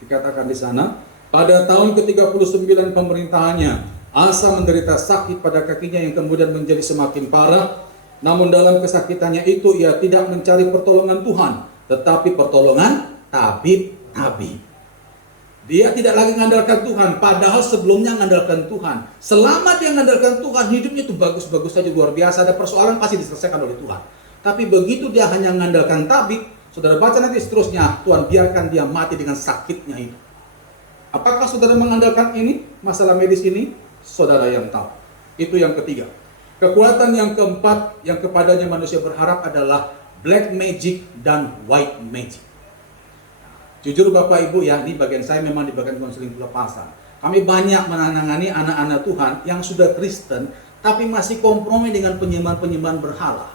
dikatakan di sana, pada tahun ke-39 pemerintahannya, Asa menderita sakit pada kakinya yang kemudian menjadi semakin parah. Namun dalam kesakitannya itu ia tidak mencari pertolongan Tuhan, tetapi pertolongan tabib-tabib. Dia tidak lagi mengandalkan Tuhan, padahal sebelumnya mengandalkan Tuhan. Selama dia mengandalkan Tuhan, hidupnya itu bagus-bagus saja, luar biasa. Ada persoalan pasti diselesaikan oleh Tuhan. Tapi begitu dia hanya mengandalkan tabib, saudara baca nanti seterusnya, Tuhan biarkan dia mati dengan sakitnya itu. Apakah saudara mengandalkan ini, masalah medis ini? Saudara yang tahu. Itu yang ketiga. Kekuatan yang keempat yang kepadanya manusia berharap adalah black magic dan white magic. Jujur Bapak Ibu ya, di bagian saya memang di bagian konseling pelepasan. Kami banyak menangani anak-anak Tuhan yang sudah Kristen, tapi masih kompromi dengan penyembahan-penyembahan berhala.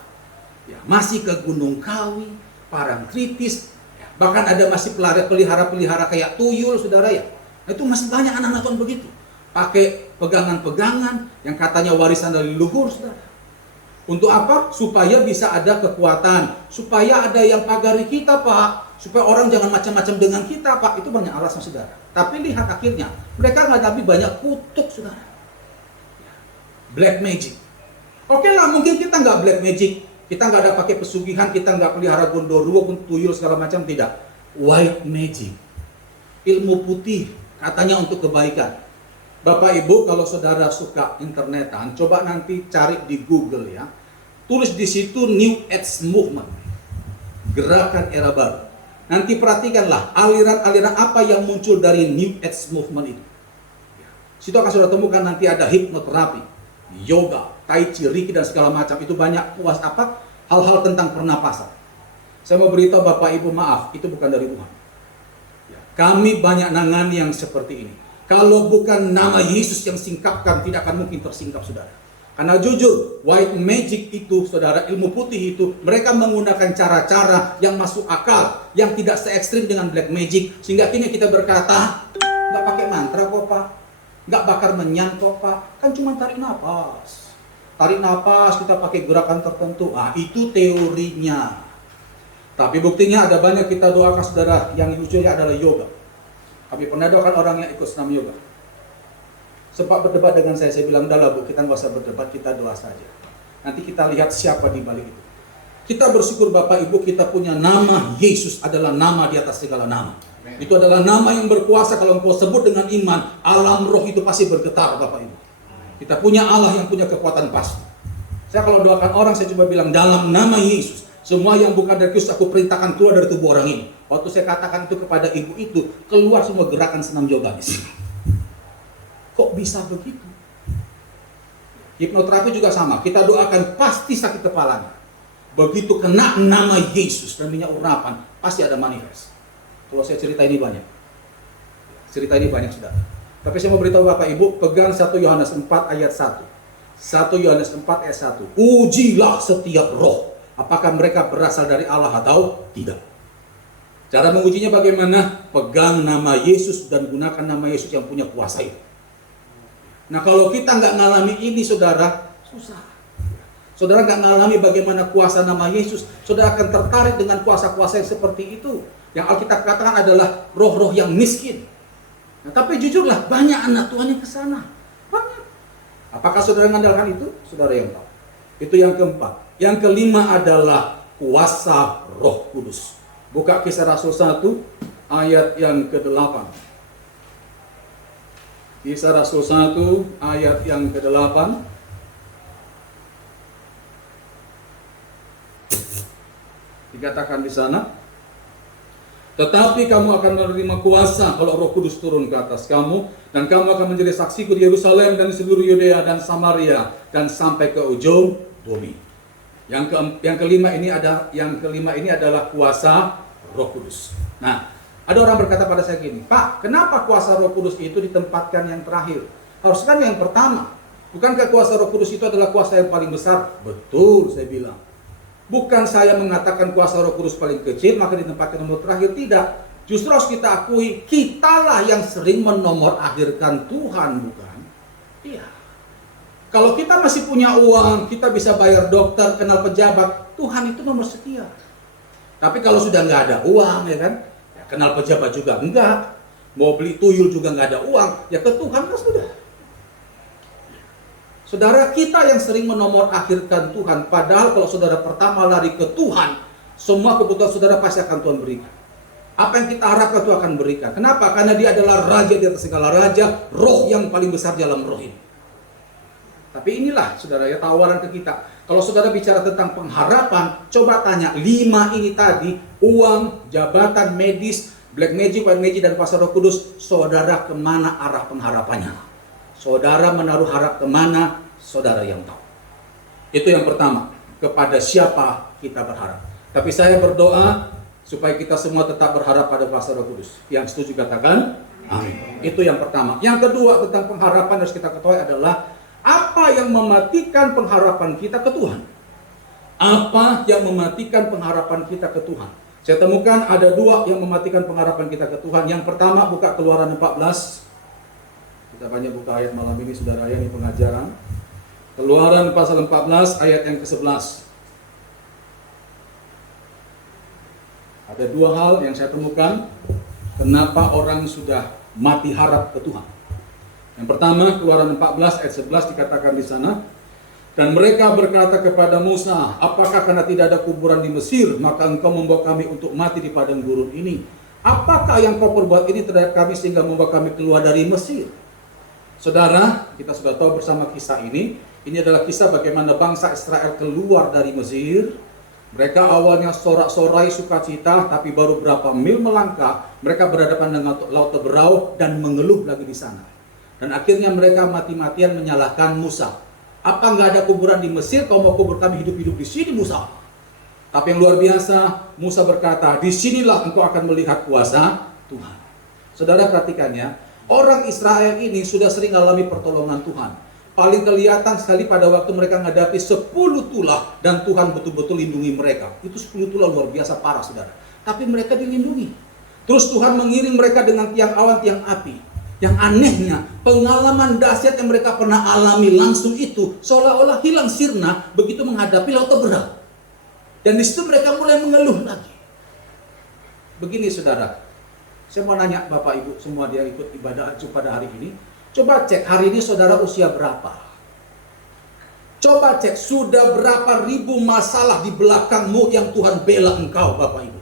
Ya, masih ke Gunung Kawi, Parangtritis, ya, bahkan ada masih pelihara-pelihara kayak tuyul, saudara ya. Itu masih banyak anak-anak Tuhan begitu. Pakai pegangan-pegangan yang katanya warisan dari leluhur, saudara. Untuk apa? Supaya bisa ada kekuatan, supaya ada yang pagari kita, Pak. Supaya orang jangan macam-macam dengan kita, Pak. Itu banyak alasan, saudara. Tapi lihat akhirnya, mereka menghadapi banyak kutuk, saudara. Black magic. Oke lah, mungkin kita nggak black magic. Kita nggak ada pakai pesugihan, kita nggak pelihara gondoruo, tuyul, segala macam, tidak. White magic. Ilmu putih, katanya untuk kebaikan. Bapak Ibu, kalau saudara suka internetan, coba nanti cari di Google ya. Tulis di situ New Age Movement. Gerakan era baru. Nanti perhatikanlah aliran-aliran apa yang muncul dari New Age Movement itu. Situ akan saudara temukan nanti ada hipnoterapi, yoga, tai chi, reiki dan segala macam. Itu banyak hal-hal tentang pernapasan. Saya mau beritahu Bapak Ibu, maaf, itu bukan dari Tuhan. Kami banyak nangani yang seperti ini. Kalau bukan nama Yesus yang singkapkan, tidak akan mungkin tersingkap, saudara. Karena jujur, white magic itu, saudara, ilmu putih itu, mereka menggunakan cara-cara yang masuk akal, yang tidak se-ekstrim dengan black magic, sehingga kini kita berkata, nggak pakai mantra kok Pak, nggak bakar menyan kok Pak, kan cuma tarik nafas. Tarik nafas, kita pakai gerakan tertentu, itu teorinya. Tapi buktinya ada banyak kita doakan, saudara, yang ujungnya adalah yoga. Kami pernah doakan orang yang ikut senam yoga. Sempat berdebat dengan saya bilang, udahlah Bu, kita nggak usah berdebat, kita doa saja. Nanti kita lihat siapa di balik itu. Kita bersyukur Bapak Ibu, kita punya nama Yesus adalah nama di atas segala nama. Itu adalah nama yang berkuasa. Kalau engkau sebut dengan iman, alam roh itu pasti bergetar Bapak Ibu. Kita punya Allah yang punya kekuatan pasti. Saya kalau doakan orang, saya coba bilang, dalam nama Yesus, semua yang bukan dari Kristus aku perintahkan keluar dari tubuh orang ini. Waktu saya katakan itu kepada ibu itu, keluar semua gerakan senam yoga. Kok bisa begitu? Hipnoterapi juga sama. Kita doakan pasti sakit kepalanya. Begitu kena nama Yesus dan minyak urapan, pasti ada manifest. Kalau saya cerita ini banyak. Cerita ini banyak, saudara. Tapi saya mau beritahu Bapak Ibu, pegang 1 Yohanes 4 ayat 1. 1 Yohanes 4 ayat 1. Ujilah setiap roh, apakah mereka berasal dari Allah atau tidak. Cara mengujinya bagaimana? Pegang nama Yesus dan gunakan nama Yesus yang punya kuasa itu. Nah kalau kita nggak ngalami ini, saudara, susah. Saudara nggak ngalami bagaimana kuasa nama Yesus, saudara akan tertarik dengan kuasa-kuasa yang seperti itu. Yang Alkitab katakan adalah roh-roh yang miskin. Nah, tapi jujurlah, banyak anak Tuhan yang ke sana. Banyak. Apakah saudara mengandalkan itu? Saudara yang tahu. Itu yang keempat. Yang kelima adalah kuasa Roh Kudus. Buka Kisah Rasul 1 ayat yang ke-8. Kisah Rasul 1 ayat yang ke-8. Dikatakan di sana, tetapi kamu akan menerima kuasa kalau Roh Kudus turun ke atas kamu, dan kamu akan menjadi saksiku di Yerusalem dan di seluruh Yudea dan Samaria dan sampai ke ujung bumi. Yang kelima ini adalah kuasa Roh Kudus. Nah, ada orang berkata pada saya gini, Pak, kenapa kuasa Roh Kudus itu ditempatkan yang terakhir? Harusnya kan yang pertama. Bukankah kuasa Roh Kudus itu adalah kuasa yang paling besar? Betul, saya bilang. Bukan saya mengatakan kuasa Roh Kudus paling kecil, maka ditempatkan nomor terakhir. Tidak. Justru harus kita akui, kitalah yang sering menomor akhirkan Tuhan, bukan? Iya. Kalau kita masih punya uang, kita bisa bayar dokter, kenal pejabat, Tuhan itu nomor sekian. Tapi kalau sudah nggak ada uang, ya kan? Ya, kenal pejabat juga enggak. Mau beli tuyul juga nggak ada uang, ya ke Tuhan kan sudah. Saudara, kita yang sering menomor akhirkan Tuhan, padahal kalau saudara pertama lari ke Tuhan, semua kebutuhan saudara pasti akan Tuhan berikan. Apa yang kita harapkan Tuhan akan berikan. Kenapa? Karena Dia adalah Raja di atas segala raja, Roh yang paling besar di dalam roh ini. Tapi inilah, saudara, ya tawaran ke kita. Kalau saudara bicara tentang pengharapan, coba tanya 5 ini tadi, uang, jabatan, medis, black magic, white magic, dan kuasa Roh Kudus, saudara kemana arah pengharapannya? Saudara menaruh harap kemana, saudara yang tahu. Itu yang pertama, kepada siapa kita berharap. Tapi saya berdoa supaya kita semua tetap berharap pada kuasa Roh Kudus. Yang setuju katakan amin. Itu yang pertama. Yang kedua tentang pengharapan harus kita ketahui adalah apa yang mematikan pengharapan kita ke Tuhan. Apa yang mematikan pengharapan kita ke Tuhan. Saya temukan ada 2 yang mematikan pengharapan kita ke Tuhan. Yang pertama, buka Keluaran 14. Kita banyak buka ayat malam ini, saudara, ini pengajaran. Keluaran pasal 14 ayat yang ke-11. Ada 2 hal yang saya temukan kenapa orang sudah mati harap ke Tuhan. Yang pertama, Keluaran 14 ayat 11 dikatakan di sana, dan mereka berkata kepada Musa, apakah karena tidak ada kuburan di Mesir, maka engkau membawa kami untuk mati di padang gurun ini? Apakah yang kau perbuat ini terhadap kami sehingga membawa kami keluar dari Mesir? Saudara, kita sudah tahu bersama kisah ini. Ini adalah kisah bagaimana bangsa Israel keluar dari Mesir. Mereka awalnya sorak-sorai sukacita, tapi baru berapa mil melangkah, mereka berhadapan dengan Laut Teberau dan mengeluh lagi di sana. Dan akhirnya mereka mati-matian menyalahkan Musa. Apa nggak ada kuburan di Mesir, kau mau kubur kami hidup-hidup di sini, Musa? Tapi yang luar biasa, Musa berkata, disinilah engkau akan melihat kuasa Tuhan. Saudara perhatikannya, orang Israel ini sudah sering alami pertolongan Tuhan. Paling kelihatan sekali pada waktu mereka menghadapi 10 tulah dan Tuhan betul-betul lindungi mereka. Itu 10 tulah luar biasa parah, saudara. Tapi mereka dilindungi. Terus Tuhan mengiring mereka dengan tiang awan, tiang api. Yang anehnya, pengalaman dahsyat yang mereka pernah alami langsung itu seolah-olah hilang sirna begitu menghadapi laut Tebera. Dan di situ mereka mulai mengeluh lagi. Begini saudara, saya mau nanya Bapak Ibu semua dia ikut ibadah pada hari ini. Coba cek hari ini saudara usia berapa? Coba cek sudah berapa ribu masalah di belakangmu yang Tuhan bela engkau Bapak Ibu.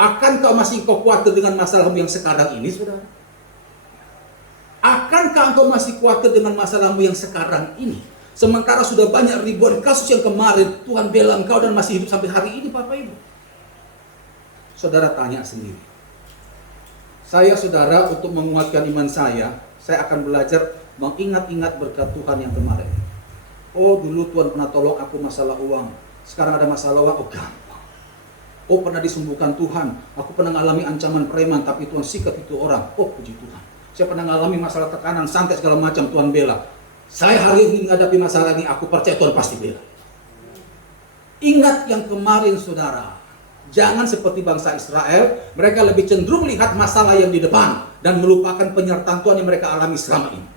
Akankah masih kau khawatir dengan masalahmu yang sekarang ini saudara? Akankah engkau masih khawatir dengan masalahmu yang sekarang ini? Sementara sudah banyak ribuan kasus yang kemarin Tuhan bela engkau dan masih hidup sampai hari ini Bapak Ibu. Saudara tanya sendiri. Saya saudara untuk menguatkan iman saya akan belajar mengingat-ingat berkat Tuhan yang kemarin. Oh dulu Tuhan pernah tolong aku masalah uang. Sekarang ada masalah uang, oh gampang. Oh pernah disembuhkan Tuhan. Aku pernah mengalami ancaman preman tapi Tuhan sikat itu orang. Oh puji Tuhan. Saya pernah mengalami masalah tekanan, santet segala macam Tuhan bela. Saya hari ini menghadapi masalah ini, aku percaya Tuhan pasti bela. Ingat yang kemarin saudara. Jangan seperti bangsa Israel, mereka lebih cenderung melihat masalah yang di depan dan melupakan penyertaan Tuhan yang mereka alami selama ini.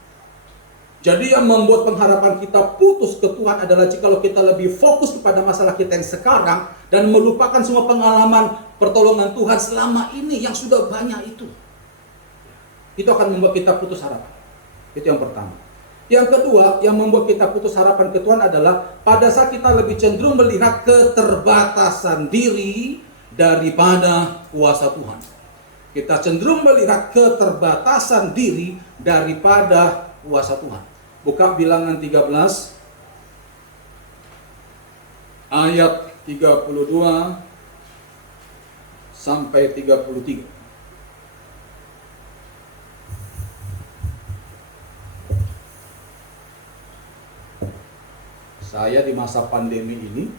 Jadi yang membuat pengharapan kita putus ke Tuhan adalah jika kita lebih fokus kepada masalah kita yang sekarang dan melupakan semua pengalaman pertolongan Tuhan selama ini yang sudah banyak itu. Itu akan membuat kita putus harapan. Itu yang pertama. Yang kedua, yang membuat kita putus harapan ke Tuhan adalah pada saat kita lebih cenderung melihat keterbatasan diri daripada kuasa Tuhan. Kita cenderung melihat keterbatasan diri daripada kuasa Tuhan. Buka Bilangan 13 ayat 32 sampai 33. Saya di masa pandemi ini,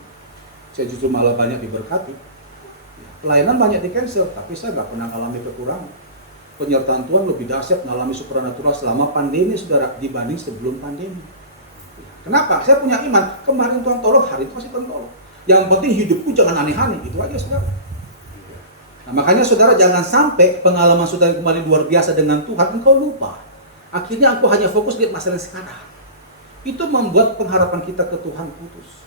saya justru malah banyak diberkati. Pelayanan banyak di cancel, tapi saya nggak pernah mengalami kekurangan. Penyertaan Tuhan lebih dahsyat mengalami supernatural selama pandemi, saudara, dibanding sebelum pandemi. Kenapa? Saya punya iman, kemarin Tuhan tolong, hari itu masih Tuhan tolong. Yang penting hidupku jangan aneh-aneh, itu aja saudara. Nah, makanya saudara jangan sampai pengalaman saudara yang kemarin luar biasa dengan Tuhan, engkau lupa. Akhirnya engkau hanya fokus lihat masalah yang sekarang. Itu membuat pengharapan kita ke Tuhan putus.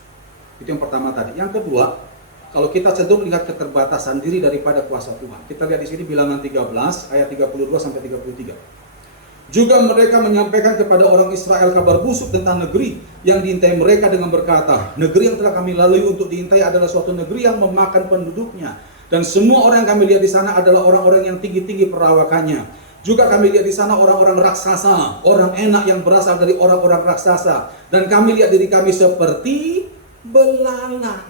Itu yang pertama tadi. Yang kedua, kalau kita cenderung melihat keterbatasan diri daripada kuasa Tuhan. Kita lihat di sini Bilangan 13 ayat 32 sampai 33. Juga mereka menyampaikan kepada orang Israel kabar busuk tentang negeri yang diintai mereka dengan berkata, negeri yang telah kami lalui untuk diintai adalah suatu negeri yang memakan penduduknya. Dan semua orang yang kami lihat di sana adalah orang-orang yang tinggi-tinggi perawakannya. Juga kami lihat di sana orang-orang raksasa, orang enak yang berasal dari orang-orang raksasa. Dan kami lihat diri kami seperti belalang.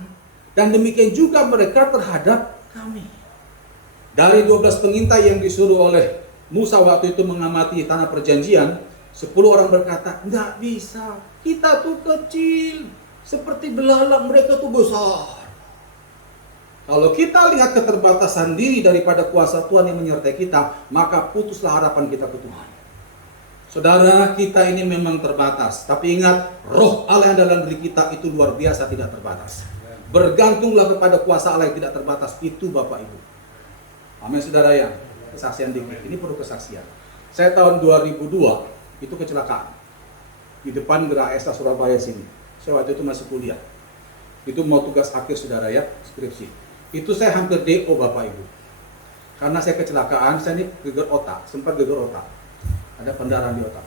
Dan demikian juga mereka terhadap kami. Dari 12 pengintai yang disuruh oleh Musa waktu itu mengamati tanah perjanjian, 10 orang berkata, enggak bisa, kita tuh kecil, seperti belalang, mereka tuh besar. Kalau kita lihat keterbatasan diri daripada kuasa Tuhan yang menyertai kita, maka putuslah harapan kita ke Tuhan. Saudara, kita ini memang terbatas, tapi ingat, roh Allah yang dalam diri kita itu luar biasa tidak terbatas. Bergantunglah kepada kuasa Allah yang tidak terbatas, itu Bapak Ibu. Amin saudara ya. Kesaksian dikit, ini perlu kesaksian. Saya tahun 2002 itu kecelakaan di depan Gera Esa Surabaya sini. Saya waktu itu masih kuliah. Itu mau tugas akhir saudara ya, skripsi. Itu saya hampir DO Bapak Ibu. Karena saya kecelakaan, saya ini geger otak, sempat geger otak. Ada pendarahan di otak.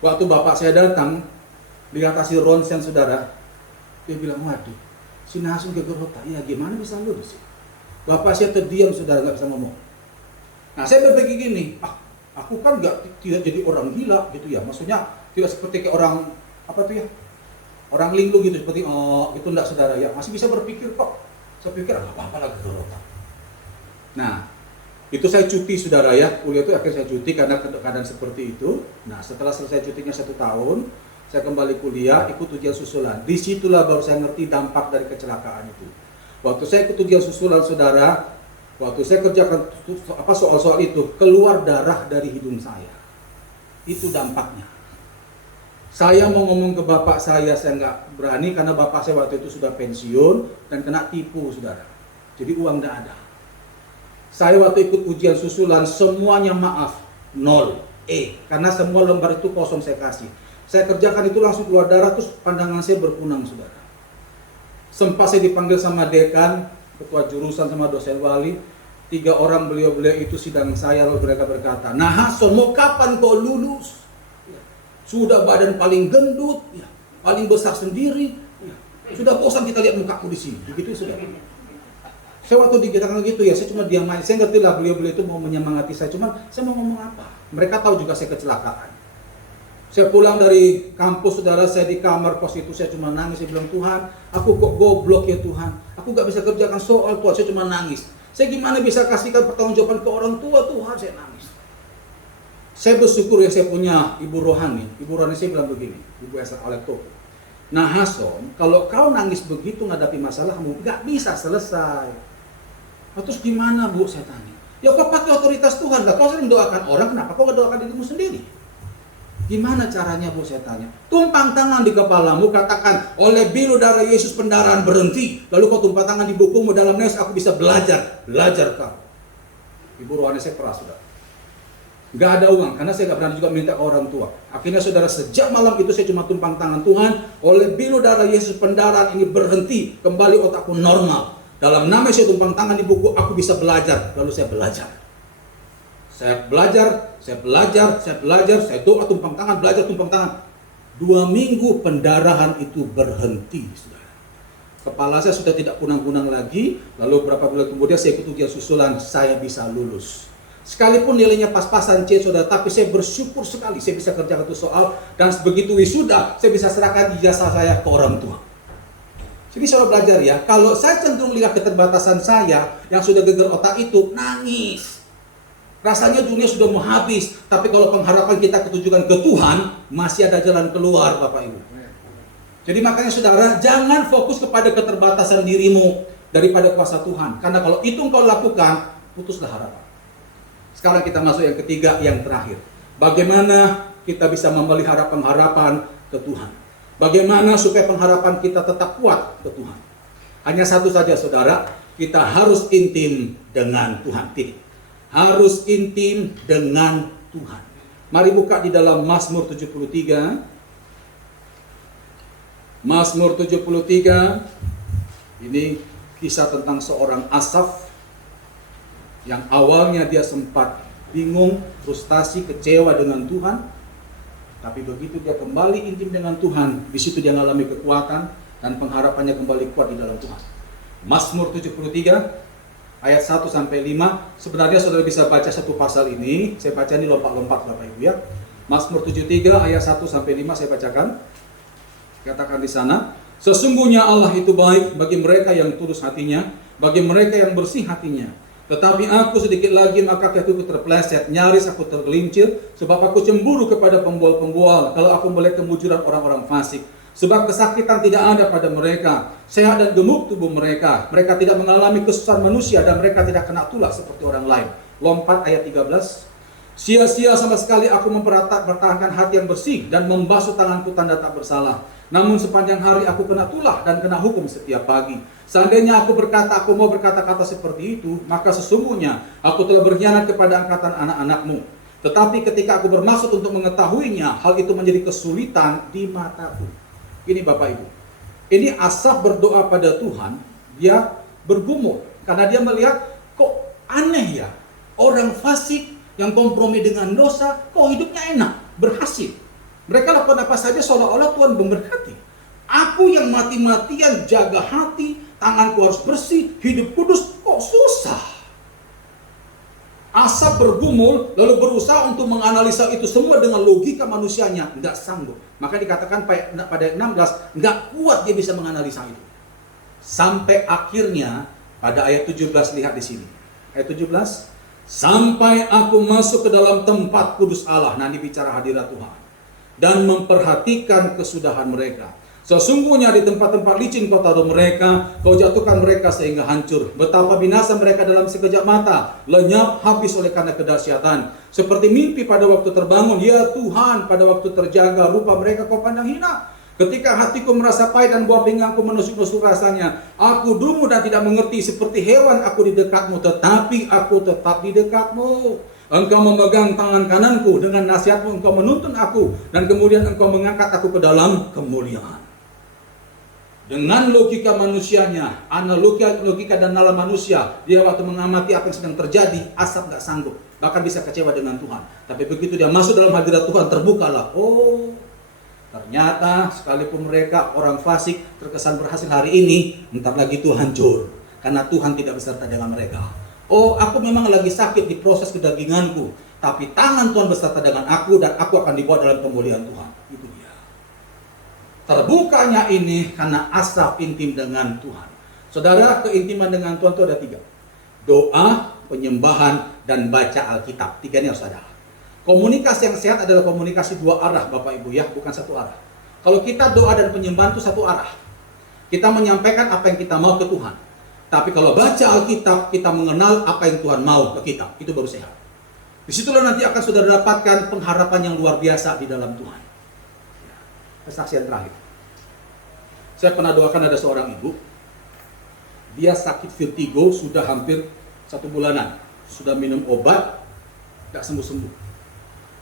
Waktu bapak saya datang, lihat hasil ronsen saudara, dia bilang, waduh, si Nasun geger otak, ya gimana bisa lulus? Bapak saya terdiam saudara, nggak bisa ngomong. Nah saya berpikir gini, aku kan tidak jadi orang gila gitu ya, maksudnya tidak seperti kayak orang apa tuh ya, orang linglung gitu seperti itu enggak saudara ya, masih bisa berpikir kok. Saya pikir apa-apa lagi geger otak. Nah Itu saya cuti saudara ya, kuliah itu akhirnya saya cuti karena keadaan seperti itu. Nah setelah selesai cutinya 1 tahun, saya kembali kuliah, ikut ujian susulan. Disitulah baru saya ngerti dampak dari kecelakaan itu. Waktu saya ikut ujian susulan saudara, waktu saya kerjakan soal-soal itu, keluar darah dari hidung saya. Itu dampaknya. Saya mau ngomong ke bapak saya nggak berani karena bapak saya waktu itu sudah pensiun dan kena tipu saudara. Jadi uang nggak ada. Saya waktu ikut ujian susulan semuanya maaf, 0, karena semua lembar itu kosong saya kasih. Saya kerjakan itu langsung keluar darah, terus pandangan saya berkunang saudara. Sempat saya dipanggil sama dekan, ketua jurusan sama dosen wali, 3 orang beliau-beliau itu sidang saya, lalu mereka berkata, "Nah Hason, mau kapan kau lulus? Sudah badan paling gendut, paling besar sendiri, sudah bosan kita lihat mukamu di sini." Begitu sudah. Saya waktu dikatakan gitu ya, saya cuma diam aja. Saya ngerti lah beliau-beliau itu mau menyemangati saya, cuman saya mau ngomong apa? Mereka tahu juga saya kecelakaan. Saya pulang dari kampus saudara, saya di kamar kos itu saya cuma nangis. Saya bilang, "Tuhan, aku kok goblok ya Tuhan. Aku gak bisa kerjakan soal Tuhan." Saya cuma nangis. Saya gimana bisa kasihkan pertanggungjawaban ke orang tua Tuhan? Saya nangis. Saya bersyukur ya saya punya ibu rohani. Ibu rohani saya bilang begini, Ibu Esa Alekto. "Nah Hason, kalau kau nangis begitu menghadapi masalahmu, gak bisa selesai." Terus gimana Bu? Saya tanya. "Ya kau pakai otoritas Tuhan lah. Kau sering doakan orang, kenapa kau gak doakan dirimu sendiri?" "Gimana caranya Bu?" Saya tanya. "Tumpang tangan di kepalamu, katakan, oleh bilu darah Yesus pendarahan berhenti. Lalu kau tumpang tangan di bukumu, dalam nes aku bisa belajar. Belajar kau." Ibu rohani saya keras sudah. Gak ada uang, karena saya gak berani juga minta ke orang tua. Akhirnya saudara, sejak malam itu saya cuma tumpang tangan, "Tuhan, oleh bilu darah Yesus pendarahan ini berhenti. Kembali otakku normal. Dalam nama saya tumpang tangan di buku, aku bisa belajar." Lalu saya belajar. Saya belajar, saya doa tumpang tangan, belajar tumpang tangan. 2 minggu pendarahan itu berhenti, saudara. Kepala saya sudah tidak kunang-kunang lagi. Lalu beberapa bulan kemudian saya ikut ujian susulan, saya bisa lulus. Sekalipun nilainya pas-pasan C, saudara, tapi saya bersyukur sekali saya bisa kerjakan itu soal, dan begitu wisuda, saya bisa serahkan ijazah saya ke orang tua. Jadi saya belajar ya, kalau saya cenderung lihat keterbatasan saya yang sudah geger otak itu, nangis. Rasanya dunia sudah mau habis, tapi kalau pengharapan kita ketujukan ke Tuhan, masih ada jalan keluar Bapak Ibu. Jadi makanya saudara, jangan fokus kepada keterbatasan dirimu daripada kuasa Tuhan. Karena kalau itu engkau lakukan, putuslah harapan. Sekarang kita masuk yang ketiga, yang terakhir. Bagaimana kita bisa memelihara pengharapan ke Tuhan? Bagaimana supaya pengharapan kita tetap kuat ke Tuhan? Hanya satu saja saudara, kita harus intim dengan Tuhan. Harus intim dengan Tuhan. Mari buka di dalam Mazmur 73. Mazmur 73, ini kisah tentang seorang Asaf yang awalnya dia sempat bingung, frustasi, kecewa dengan Tuhan. Tapi begitu dia kembali intim dengan Tuhan, di situ dia mengalami kekuatan dan pengharapannya kembali kuat di dalam Tuhan. Mazmur 73 ayat 1 sampai 5. Sebenarnya saudara bisa baca satu pasal ini. Saya baca ini lompat-lompat Bapak Ibu ya. Mazmur 73 ayat 1 sampai 5 saya bacakan. Katakan di sana, "Sesungguhnya Allah itu baik bagi mereka yang tulus hatinya, bagi mereka yang bersih hatinya. Tetapi aku sedikit lagi maka kakiku terpeleset, nyaris aku tergelincir, sebab aku cemburu kepada pembual-pembual, kalau aku melihat kemujuran orang-orang fasik. Sebab kesakitan tidak ada pada mereka, sehat dan gemuk tubuh mereka. Mereka tidak mengalami kesusahan manusia dan mereka tidak kena tulah seperti orang lain." Lompat ayat 13. "Sia-sia sama sekali aku mempertahankan hati yang bersih dan membasuh tanganku tanda tak bersalah. Namun sepanjang hari aku kena tulah dan kena hukum setiap pagi. Seandainya aku berkata, aku mau berkata-kata seperti itu, maka sesungguhnya aku telah berkhianat kepada angkatan anak-anakmu. Tetapi ketika aku bermaksud untuk mengetahuinya, hal itu menjadi kesulitan di mataku." Ini Bapak Ibu, ini Asaf berdoa pada Tuhan, dia bergumul karena dia melihat, kok aneh ya, orang fasik yang kompromi dengan dosa, kok hidupnya enak, berhasil. Mereka lakukan apa saja seolah-olah Tuhan memberkati. Aku yang mati-matian jaga hati, tanganku harus bersih, hidup kudus, kok susah. Asaf bergumul, lalu berusaha untuk menganalisa itu semua dengan logika manusianya, tidak sanggup. Maka dikatakan pada ayat 16, nggak kuat dia bisa menganalisa itu. Sampai akhirnya pada ayat 17, lihat di sini. Ayat 17, sampai aku masuk ke dalam tempat kudus Allah. Nah, ini bicara hadirat Tuhan. Dan memperhatikan kesudahan mereka. Sesungguhnya di tempat-tempat licin kota mereka, kau jatuhkan mereka sehingga hancur. Betapa binasa mereka dalam sekejap mata, lenyap habis oleh karena kedahsyatan. Seperti mimpi pada waktu terbangun, ya Tuhan, pada waktu terjaga, rupa mereka kau pandang hina. Ketika hatiku merasa pahit dan buah pinggangku menusuk-nusuk rasanya, aku dungu dan tidak mengerti, seperti hewan aku di dekatmu, tetapi aku tetap di dekatmu. Engkau memegang tangan kananku, dengan nasihatmu engkau menuntun aku, dan kemudian engkau mengangkat aku ke dalam kemuliaan. Dengan logika manusianya, logika dan nalar manusia, dia waktu mengamati apa yang sedang terjadi, asap nggak sanggup, bahkan bisa kecewa dengan Tuhan. Tapi begitu dia masuk dalam hadirat Tuhan, terbukalah. Oh, ternyata sekalipun mereka orang fasik terkesan berhasil hari ini, bentar lagi itu hancur, karena Tuhan tidak beserta dengan mereka. Oh, aku memang lagi sakit di proses kedaginganku, tapi tangan Tuhan beserta dengan aku, dan aku akan dibawa dalam pemulihan Tuhan. Itu dia. Terbukanya ini karena asap intim dengan Tuhan. Saudara, keintiman dengan Tuhan itu ada 3. Doa, penyembahan, dan baca Alkitab. 3 ini harus ada. Komunikasi yang sehat adalah komunikasi 2 arah, Bapak Ibu ya, bukan 1 arah. Kalau kita doa dan penyembahan itu 1 arah. Kita menyampaikan apa yang kita mau ke Tuhan. Tapi kalau baca Alkitab, kita mengenal apa yang Tuhan mau ke kita. Itu baru sehat. Disitulah nanti akan saudara dapatkan pengharapan yang luar biasa di dalam Tuhan. Kesaksian terakhir. Saya pernah doakan ada seorang ibu. Dia sakit vertigo sudah hampir 1 bulanan. Sudah minum obat, gak sembuh-sembuh.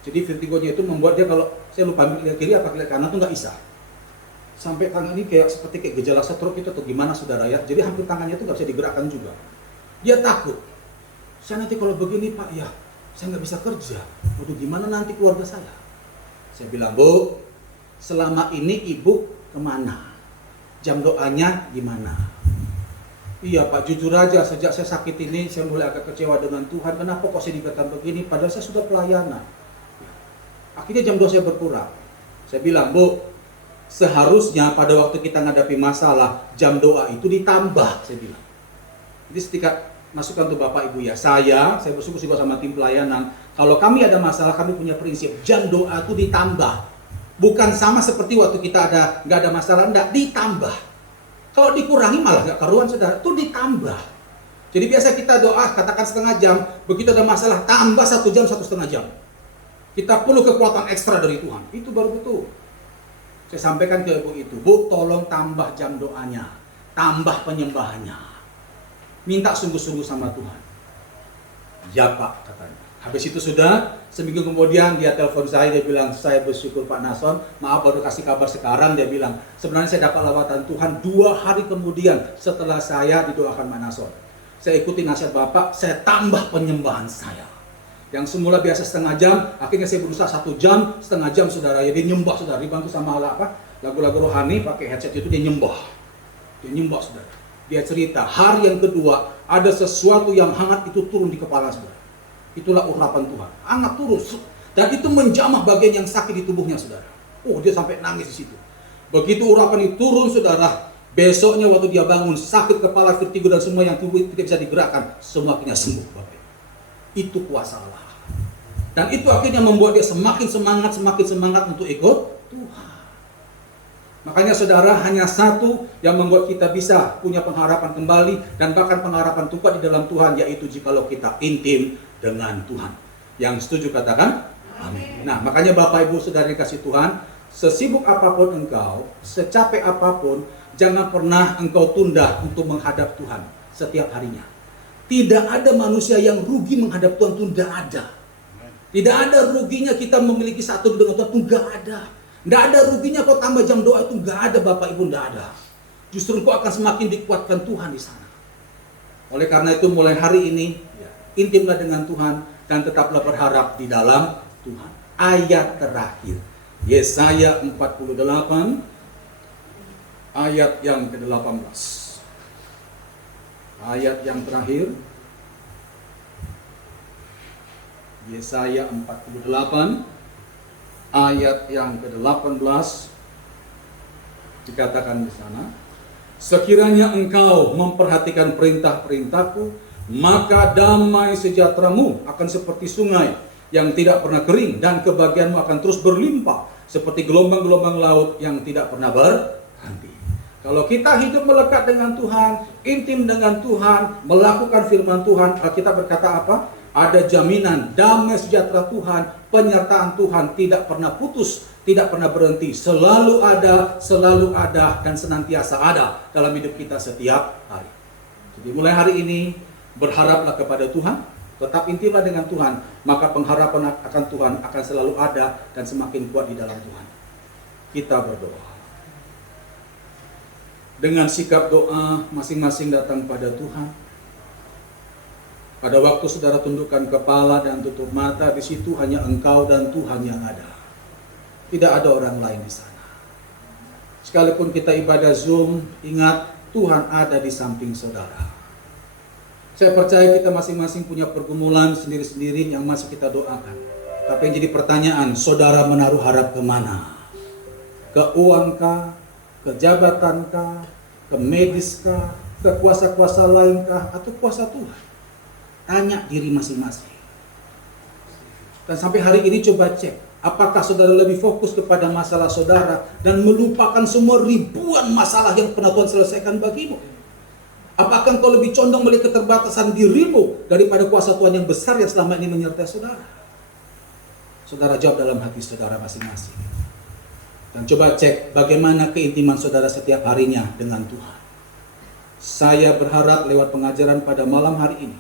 Jadi vertigonya itu membuat dia, kalau saya lupa ambil kiri apa kiri kanan tuh nggak bisa. Sampai tangan ini seperti gejala stroke itu atau gimana saudara ya. Jadi hampir tangannya itu nggak bisa digerakkan juga. Dia takut. Saya nanti kalau begini Pak ya, saya nggak bisa kerja. Waduh, gimana nanti keluarga saya? Saya bilang, Bu, selama ini ibu kemana? Jam doanya gimana? Iya Pak, jujur aja sejak saya sakit ini saya mulai agak kecewa dengan Tuhan. Kenapa kok saya dikatakan begini? Padahal saya sudah pelayanan. Akhirnya jam doa saya berkurang. Saya bilang, Bu, seharusnya pada waktu kita menghadapi masalah, jam doa itu ditambah, saya bilang. Jadi ketika masukkan untuk Bapak Ibu ya, saya bersyukur juga sama tim pelayanan. Kalau kami ada masalah, kami punya prinsip, jam doa itu ditambah. Bukan sama seperti waktu kita nggak ada masalah, enggak, ditambah. Kalau dikurangi malah nggak karuan saudara, itu ditambah. Jadi biasa kita doa, katakan setengah jam, begitu ada masalah, tambah 1 jam, 1,5 jam. Kita perlu kekuatan ekstra dari Tuhan. Itu baru betul. Saya sampaikan ke ibu itu, Bu, tolong tambah jam doanya, tambah penyembahannya. Minta sungguh-sungguh sama Tuhan. Ya Pak, katanya. Habis itu sudah, seminggu kemudian dia telepon saya, dia bilang, saya bersyukur Pak Nason, maaf baru kasih kabar sekarang, dia bilang, sebenarnya saya dapat lawatan Tuhan 2 hari kemudian setelah saya didoakan Pak Nason. Saya ikuti nasihat Bapak, saya tambah penyembahan saya. Yang semula biasa setengah jam, akhirnya saya berusaha 1 jam, setengah jam saudara. Ya dia nyembah saudara, dibantu sama lagu-lagu rohani, pakai headset itu dia nyembah. Dia nyembah saudara. Dia cerita, hari yang kedua ada sesuatu yang hangat itu turun di kepala saudara. Itulah urapan Tuhan, hangat turun. Dan itu menjamah bagian yang sakit di tubuhnya saudara. Oh, dia sampai nangis di situ. Begitu urapan itu turun saudara, besoknya waktu dia bangun, sakit kepala, vertigo dan semua yang tubuh tidak bisa digerakkan, semua akhirnya sembuh Bapak. Itu kuasa Allah. Dan itu akhirnya membuat dia semakin semangat untuk ikut Tuhan. Makanya saudara, hanya satu yang membuat kita bisa punya pengharapan kembali dan bahkan pengharapan Tuhan di dalam Tuhan, yaitu jikalau kita intim dengan Tuhan. Yang setuju katakan amin. Nah, makanya Bapak Ibu Saudara dikasih Tuhan, sesibuk apapun engkau, secapek apapun, jangan pernah engkau tunda untuk menghadap Tuhan setiap harinya. Tidak ada manusia yang rugi menghadap Tuhan, itu tidak ada. Tidak ada ruginya kita memiliki satu dengan Tuhan, itu tidak ada. Tidak ada ruginya kau tambah jam doa, itu tidak ada Bapak Ibu, tidak ada. Justru kau akan semakin dikuatkan Tuhan di sana. Oleh karena itu mulai hari ini, intimlah dengan Tuhan dan tetaplah berharap di dalam Tuhan. Ayat terakhir, Yesaya 48, ayat yang ke-18. Ayat yang terakhir, Yesaya 48, ayat yang ke-18, dikatakan di sana, sekiranya engkau memperhatikan perintah-perintahku, maka damai sejahteramu akan seperti sungai yang tidak pernah kering, dan kebahagiaanmu akan terus berlimpah seperti gelombang-gelombang laut yang tidak pernah berhenti. Kalau kita hidup melekat dengan Tuhan, intim dengan Tuhan, melakukan firman Tuhan, Alkitab berkata apa? Ada jaminan damai sejahtera Tuhan, penyertaan Tuhan tidak pernah putus, tidak pernah berhenti, selalu ada dan senantiasa ada dalam hidup kita setiap hari. Jadi mulai hari ini berharaplah kepada Tuhan, tetap intimlah dengan Tuhan, maka pengharapan akan Tuhan akan selalu ada dan semakin kuat di dalam Tuhan. Kita berdoa. Dengan sikap doa masing-masing datang pada Tuhan. Pada waktu saudara tundukkan kepala dan tutup mata, di situ hanya Engkau dan Tuhan yang ada. Tidak ada orang lain di sana. Sekalipun kita ibadah Zoom, ingat Tuhan ada di samping saudara. Saya percaya kita masing-masing punya pergumulan sendiri-sendiri yang masih kita doakan. Tapi yang jadi pertanyaan, saudara menaruh harap kemana? Ke uangkah? Ke jabatankah? Ke mediskah? Ke kuasa-kuasa lainkah? Atau kuasa Tuhan? Tanya diri masing-masing. Dan sampai hari ini coba cek, apakah saudara lebih fokus kepada masalah saudara dan melupakan semua ribuan masalah yang pernah Tuhan selesaikan bagimu? Apakah engkau lebih condong melihat keterbatasan dirimu daripada kuasa Tuhan yang besar yang selama ini menyertai saudara? Saudara jawab dalam hati saudara masing-masing. Dan coba cek bagaimana keintiman saudara setiap harinya dengan Tuhan. Saya berharap lewat pengajaran pada malam hari ini,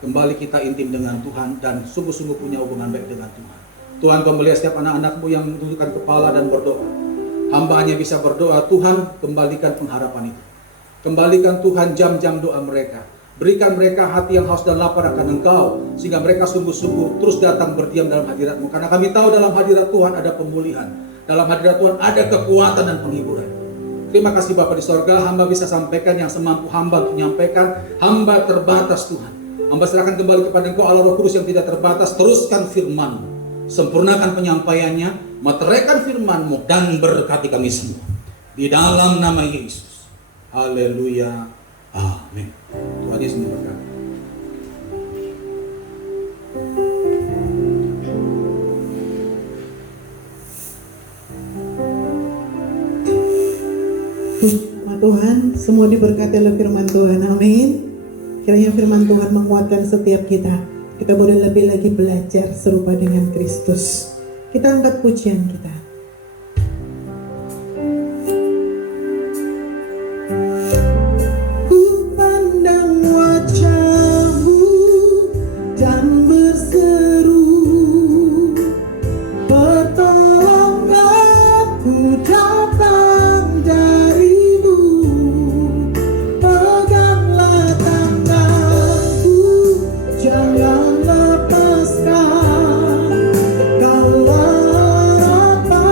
kembali kita intim dengan Tuhan dan sungguh-sungguh punya hubungan baik dengan Tuhan. Tuhan kembali setiap anak-anakmu yang menundukkan kepala dan berdoa. Hamba hanya bisa berdoa, Tuhan kembalikan pengharapan itu. Kembalikan Tuhan jam-jam doa mereka. Berikan mereka hati yang haus dan lapar akan Engkau, sehingga mereka sungguh-sungguh terus datang berdiam dalam hadirat-Mu. Karena kami tahu dalam hadirat Tuhan ada pemulihan. Dalam hadirat Tuhan ada kekuatan dan penghiburan. Terima kasih Bapa di sorga, hamba bisa sampaikan yang semampu hamba untuk menyampaikan. Hamba terbatas Tuhan. Hamba serahkan kembali kepada Engkau Allah Roh Kudus yang tidak terbatas. Teruskan firman-Mu, sempurnakan penyampaiannya, meteraikan firman-Mu, dan berkati kami semua. Di dalam nama Yesus. Haleluya. Amin. Tuhan Yesus memberkati. Tuhan, semua diberkati oleh firman Tuhan. Amin. Kiranya firman Tuhan menguatkan setiap kita. Kita boleh lebih lagi belajar serupa dengan Kristus. Kita angkat pujian kita. Ku pandang wajah-Mu dan berseru, pertolonganku datang dari-Mu. Peganglah tanganku, jangan lepaskan. Kau harapan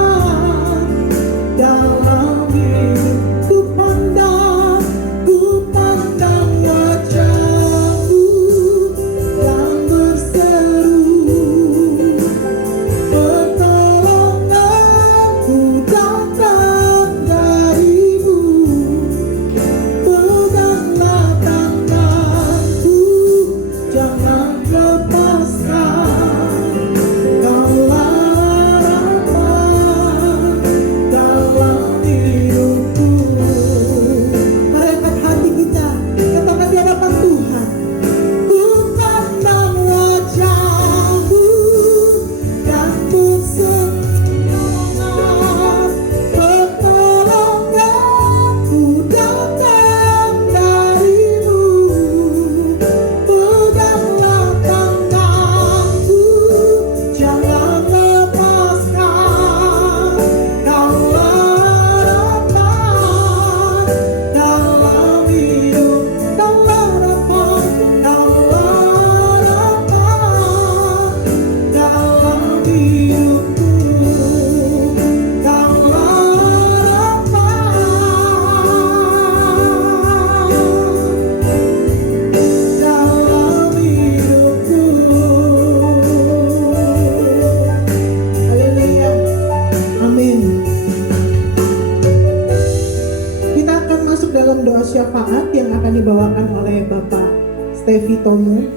Stevi Tomo,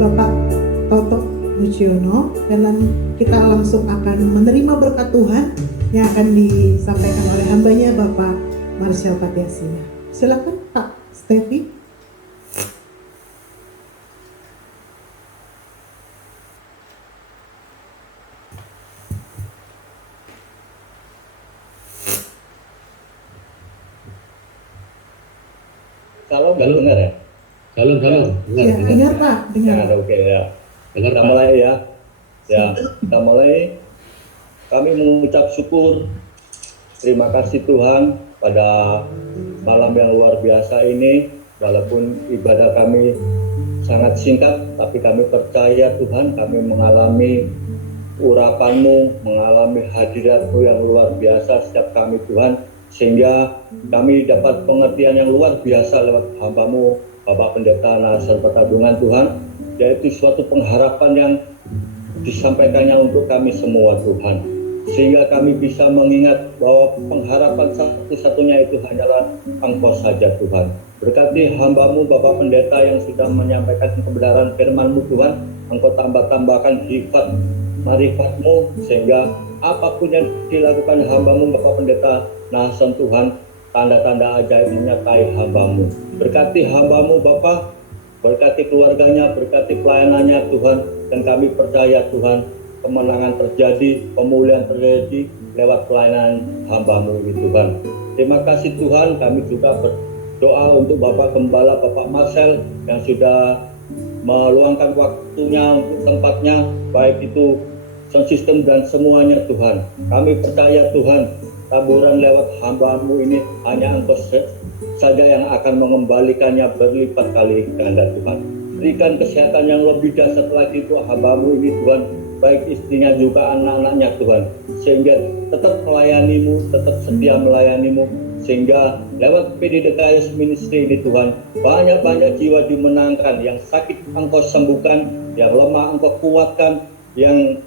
Bapak Toto Luciono, dan kita langsung akan menerima berkat Tuhan yang akan disampaikan oleh hambanya Bapak Marshall Patiasina. Silakan Pak Stevi. Kalau nggak dengar ya? Shalom. Ya, dengar Pak, dengar. Oke ya. Dengar Kita Pak. mulai ya. Ya, kita mulai. Kami mengucap syukur, terima kasih Tuhan pada malam yang luar biasa ini. Walaupun ibadah kami sangat singkat, tapi kami percaya Tuhan, kami mengalami urapan-Mu, mengalami hadirat-Mu yang luar biasa setiap kami Tuhan, sehingga kami dapat pengertian yang luar biasa lewat hamba-Mu, Bapak Pendeta Nasr Petabungan Tuhan, yaitu suatu pengharapan yang disampaikannya untuk kami semua Tuhan, sehingga kami bisa mengingat bahwa pengharapan satu-satunya itu hanyalah Engkau saja Tuhan. Berkati hamba-Mu Bapak Pendeta yang sudah menyampaikan kebenaran firman-Mu Tuhan, Engkau tambah-tambahkan hikmat marifat-Mu, sehingga apapun yang dilakukan hamba-Mu Bapak Pendeta Nasr Tuhan, tanda-tanda ajaib menyertai hamba-Mu. Berkati hamba-Mu Bapak, berkati keluarganya, berkati pelayanannya Tuhan, dan kami percaya Tuhan, kemenangan terjadi, pemulihan terjadi lewat pelayanan hamba-Mu ini Tuhan. Terima kasih Tuhan, kami juga berdoa untuk Bapak Gembala, Bapak Marcel yang sudah meluangkan waktunya untuk tempatnya, baik itu sound system dan semuanya Tuhan. Kami percaya Tuhan, taburan lewat hamba-Mu ini hanya Engkau saja yang akan mengembalikannya berlipat kali ganda Tuhan. Berikan kesehatan yang lebih dahsyat lagi itu hamba-Mu ini Tuhan, baik istrinya juga anak-anaknya Tuhan, sehingga tetap melayani-Mu, tetap setia melayani-Mu, sehingga lewat PDDKS Ministry ini Tuhan, banyak-banyak jiwa dimenangkan, yang sakit Engkau sembuhkan, yang lemah Engkau kuatkan, yang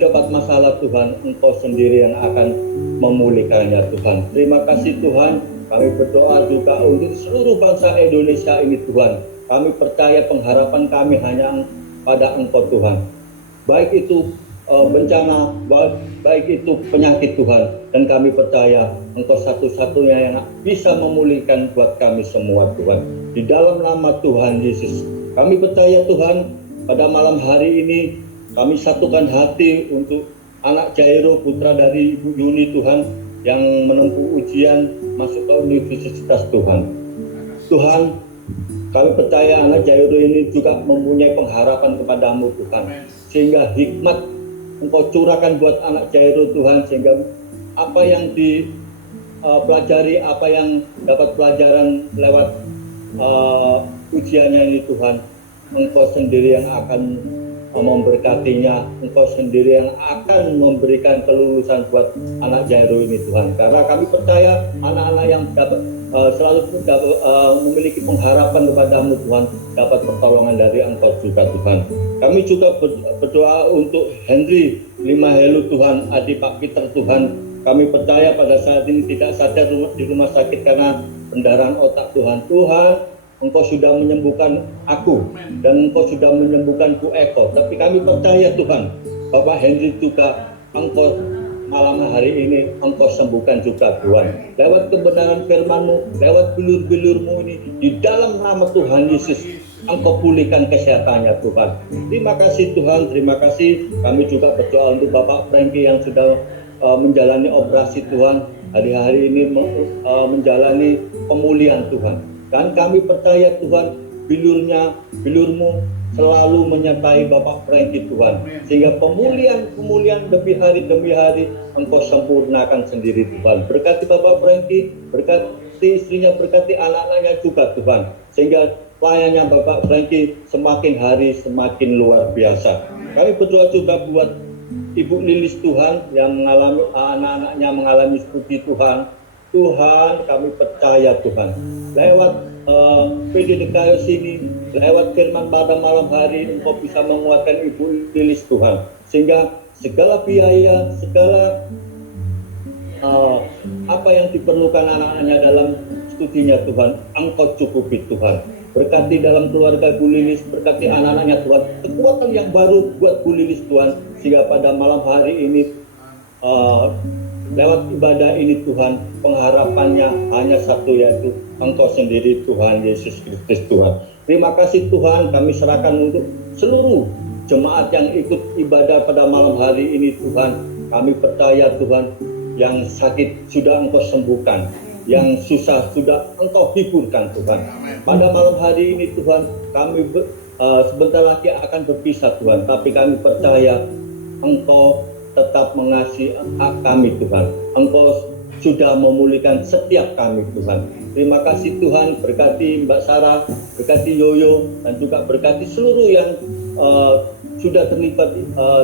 dapat masalah Tuhan, Engkau sendiri yang akan memulihkannya Tuhan. Terima kasih Tuhan, kami berdoa juga untuk seluruh bangsa Indonesia ini Tuhan. Kami percaya pengharapan kami hanya pada Engkau Tuhan. Baik itu bencana, baik itu penyakit Tuhan, dan kami percaya Engkau satu-satunya yang bisa memulihkan buat kami semua Tuhan. Di dalam nama Tuhan Yesus, kami percaya Tuhan, pada malam hari ini kami satukan hati untuk anak Jairo, putra dari Ibu Yuni Tuhan, yang menempuh ujian masuk ke universitas Tuhan. Tuhan, kami percaya anak Jairo ini juga mempunyai pengharapan kepadamu Tuhan, sehingga hikmat Engkau curahkan buat anak Jairo Tuhan, sehingga apa yang dipelajari, apa yang dapat pelajaran lewat ujiannya ini Tuhan, Engkau sendiri yang akan memberkatinya, Engkau sendiri yang akan memberikan kelulusan buat anak Jairo ini Tuhan. Karena kami percaya anak-anak yang dapat selalu memiliki pengharapan kepadamu Tuhan, dapat pertolongan dari Engkau juga Tuhan. Kami juga berdoa untuk Henry Limahelu Tuhan, adik Pak Peter Tuhan. Kami percaya pada saat ini tidak sadar di rumah sakit karena pendarahan otak Tuhan. Tuhan, Engkau sudah menyembuhkan aku, dan Engkau sudah menyembuhkan Bu Eko. Tapi kami percaya Tuhan, Bapak Henry juga Engkau malam hari ini Engkau sembuhkan juga Tuhan. Lewat kebenaran firman-Mu, lewat bilur-bilur-Mu ini, di dalam nama Tuhan Yesus, Engkau pulihkan kesehatannya Tuhan. Terima kasih Tuhan, terima kasih. Kami juga berdoa untuk Bapak Frankie yang sudah menjalani operasi Tuhan. Hari-hari ini menjalani pemulihan Tuhan. Dan kami percaya Tuhan, bilur-Mu selalu menyertai Bapak Frankie Tuhan, sehingga pemulihan demi hari Engkau sempurnakan sendiri Tuhan. Berkati Bapak Frankie, berkati istrinya, berkati anak-anaknya juga Tuhan, sehingga pelayanannya Bapak Frankie semakin hari semakin luar biasa. Kami berdoa juga buat Ibu Lilis Tuhan yang mengalami anak-anaknya mengalami studi Tuhan. Tuhan, kami percaya Tuhan, lewat PDDKS ini, lewat firman pada malam hari, Engkau bisa menguatkan Ibu Lilis Tuhan, sehingga segala biaya, segala apa yang diperlukan anak-anaknya dalam studinya Tuhan, Engkau cukupi Tuhan. Berkati dalam keluarga Bu Lilis, berkati anak-anaknya Tuhan, kekuatan yang baru buat Bu Lilis Tuhan, sehingga pada malam hari ini lewat ibadah ini Tuhan, pengharapannya hanya satu, yaitu Engkau sendiri Tuhan Yesus Kristus Tuhan. Terima kasih Tuhan, kami serahkan untuk seluruh jemaat yang ikut ibadah pada malam hari ini Tuhan. Kami percaya Tuhan, yang sakit sudah Engkau sembuhkan, yang susah sudah Engkau hiburkan Tuhan. Pada malam hari ini Tuhan, kami sebentar lagi akan berpisah Tuhan, tapi kami percaya Engkau tetap mengasihi kami Tuhan. Engkau sudah memulihkan setiap kami Tuhan. Terima kasih Tuhan, berkati Mbak Sarah, berkati Yoyo, dan juga berkati seluruh yang sudah terlibat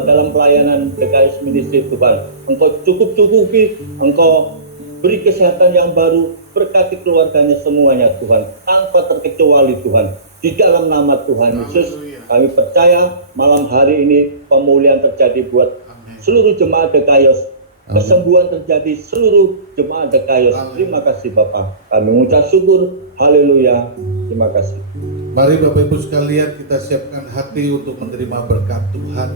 dalam pelayanan DKS Ministry Tuhan. Engkau cukupi, Engkau beri kesehatan yang baru, berkati keluarganya semuanya Tuhan, tanpa terkecuali Tuhan. Di dalam nama Tuhan Yesus, kami percaya malam hari ini pemulihan terjadi buat seluruh jemaat DKIOS. Kesembuhan terjadi seluruh jemaat DKIOS. Terima kasih Bapak. Kami mengucap syukur. Haleluya. Terima kasih. Mari Bapak Ibu sekalian, kita siapkan hati untuk menerima berkat Tuhan.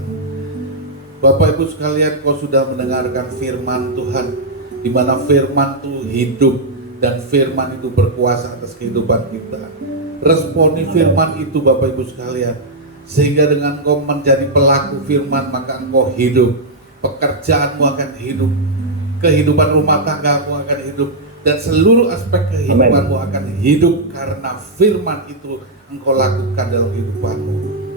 Bapak Ibu sekalian, kau sudah mendengarkan firman Tuhan, di mana firman itu hidup dan firman itu berkuasa atas kehidupan kita. Responi firman itu Bapak Ibu sekalian, sehingga dengan kau menjadi pelaku firman, maka engkau hidup. Pekerjaanmu akan hidup, kehidupan rumah tanggamu akan hidup, dan seluruh aspek kehidupanmu akan hidup karena firman itu engkau lakukan dalam kehidupanmu.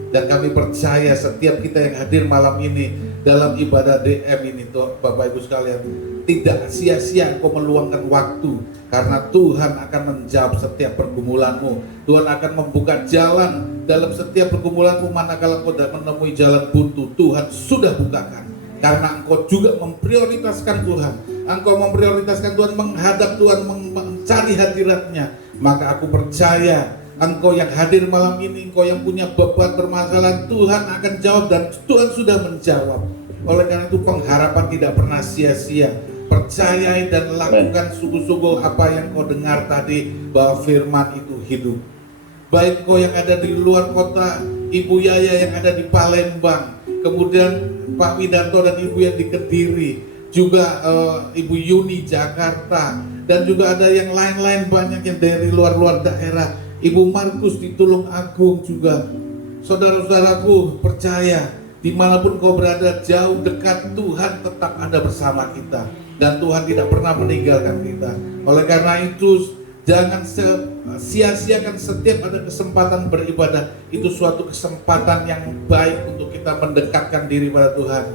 Dan kami percaya setiap kita yang hadir malam ini dalam ibadah DM ini Bapak Ibu sekalian, tidak sia-sia engkau meluangkan waktu, karena Tuhan akan menjawab setiap pergumulanmu. Tuhan akan membuka jalan dalam setiap pergumulanmu. Manakala engkau menemui jalan buntu, Tuhan sudah bukakan. Karena engkau juga memprioritaskan Tuhan, engkau memprioritaskan Tuhan, menghadap Tuhan, mencari hadiratnya. Maka aku percaya engkau yang hadir malam ini, engkau yang punya beban permasalahan, Tuhan akan jawab, dan Tuhan sudah menjawab. Oleh karena itu pengharapan tidak pernah sia-sia. Percayai dan lakukan sungguh-sungguh apa yang kau dengar tadi, bahwa firman itu hidup. Baik kau yang ada di luar kota, Ibu Yaya yang ada di Palembang, kemudian Pak Widanto dan Ibu yang di Kediri, juga Ibu Yuni Jakarta, dan juga ada yang lain-lain banyak yang dari luar-luar daerah, Ibu Markus di Tulung Agung juga. Saudara-saudaraku, percaya dimanapun kau berada, jauh dekat, Tuhan tetap ada bersama kita, dan Tuhan tidak pernah meninggalkan kita. Oleh karena itu, jangan sia-siakan setiap ada kesempatan beribadah. Itu suatu kesempatan yang baik untuk kita mendekatkan diri pada Tuhan.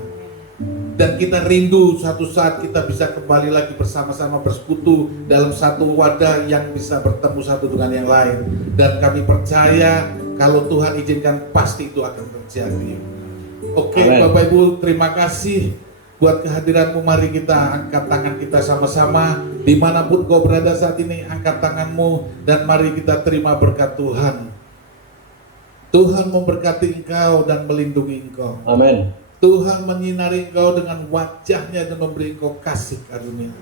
Dan kita rindu suatu saat kita bisa kembali lagi bersama-sama bersekutu dalam satu wadah yang bisa bertemu satu dengan yang lain. Dan kami percaya kalau Tuhan izinkan pasti itu akan terjadi. Oke, Bapak Ibu, terima kasih buat kehadiranmu. Mari kita angkat tangan kita sama-sama. Dimanapun kau berada saat ini, angkat tanganmu dan mari kita terima berkat Tuhan. Tuhan memberkati engkau dan melindungi engkau. Amin. Tuhan menyinari engkau dengan wajahnya dan memberi engkau kasih karunia.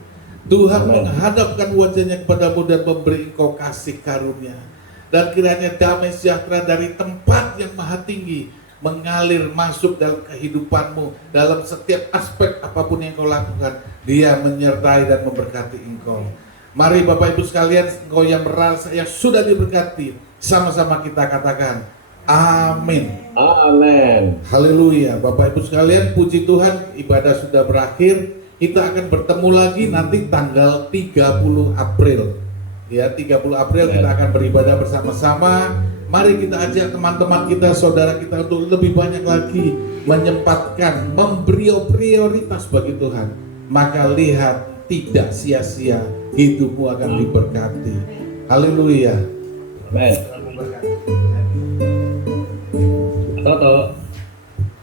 Tuhan menghadapkan wajahnya kepadamu dan memberi engkau kasih karunia. Dan kiranya damai sejahtera dari tempat yang maha tinggi mengalir masuk dalam kehidupanmu, dalam setiap aspek apapun yang kau lakukan. Dia menyertai dan memberkati engkau. Mari Bapak Ibu sekalian, engkau yang merasa yang sudah diberkati, sama-sama kita katakan amin. Amin. Haleluya. Bapak Ibu sekalian, puji Tuhan, ibadah sudah berakhir. Kita akan bertemu lagi nanti tanggal 30 April. Ya, 30 April kita akan beribadah bersama-sama. Mari kita ajak teman-teman kita, saudara kita untuk lebih banyak lagi menyempatkan, memberi prioritas bagi Tuhan. Maka lihat, tidak sia-sia, hidupmu akan diberkati. Haleluya. Amin.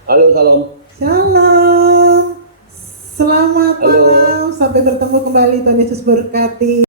Halo, salam. Shalom. Selamat Halo. malam. Sampai bertemu kembali. Tuhan Yesus berkati.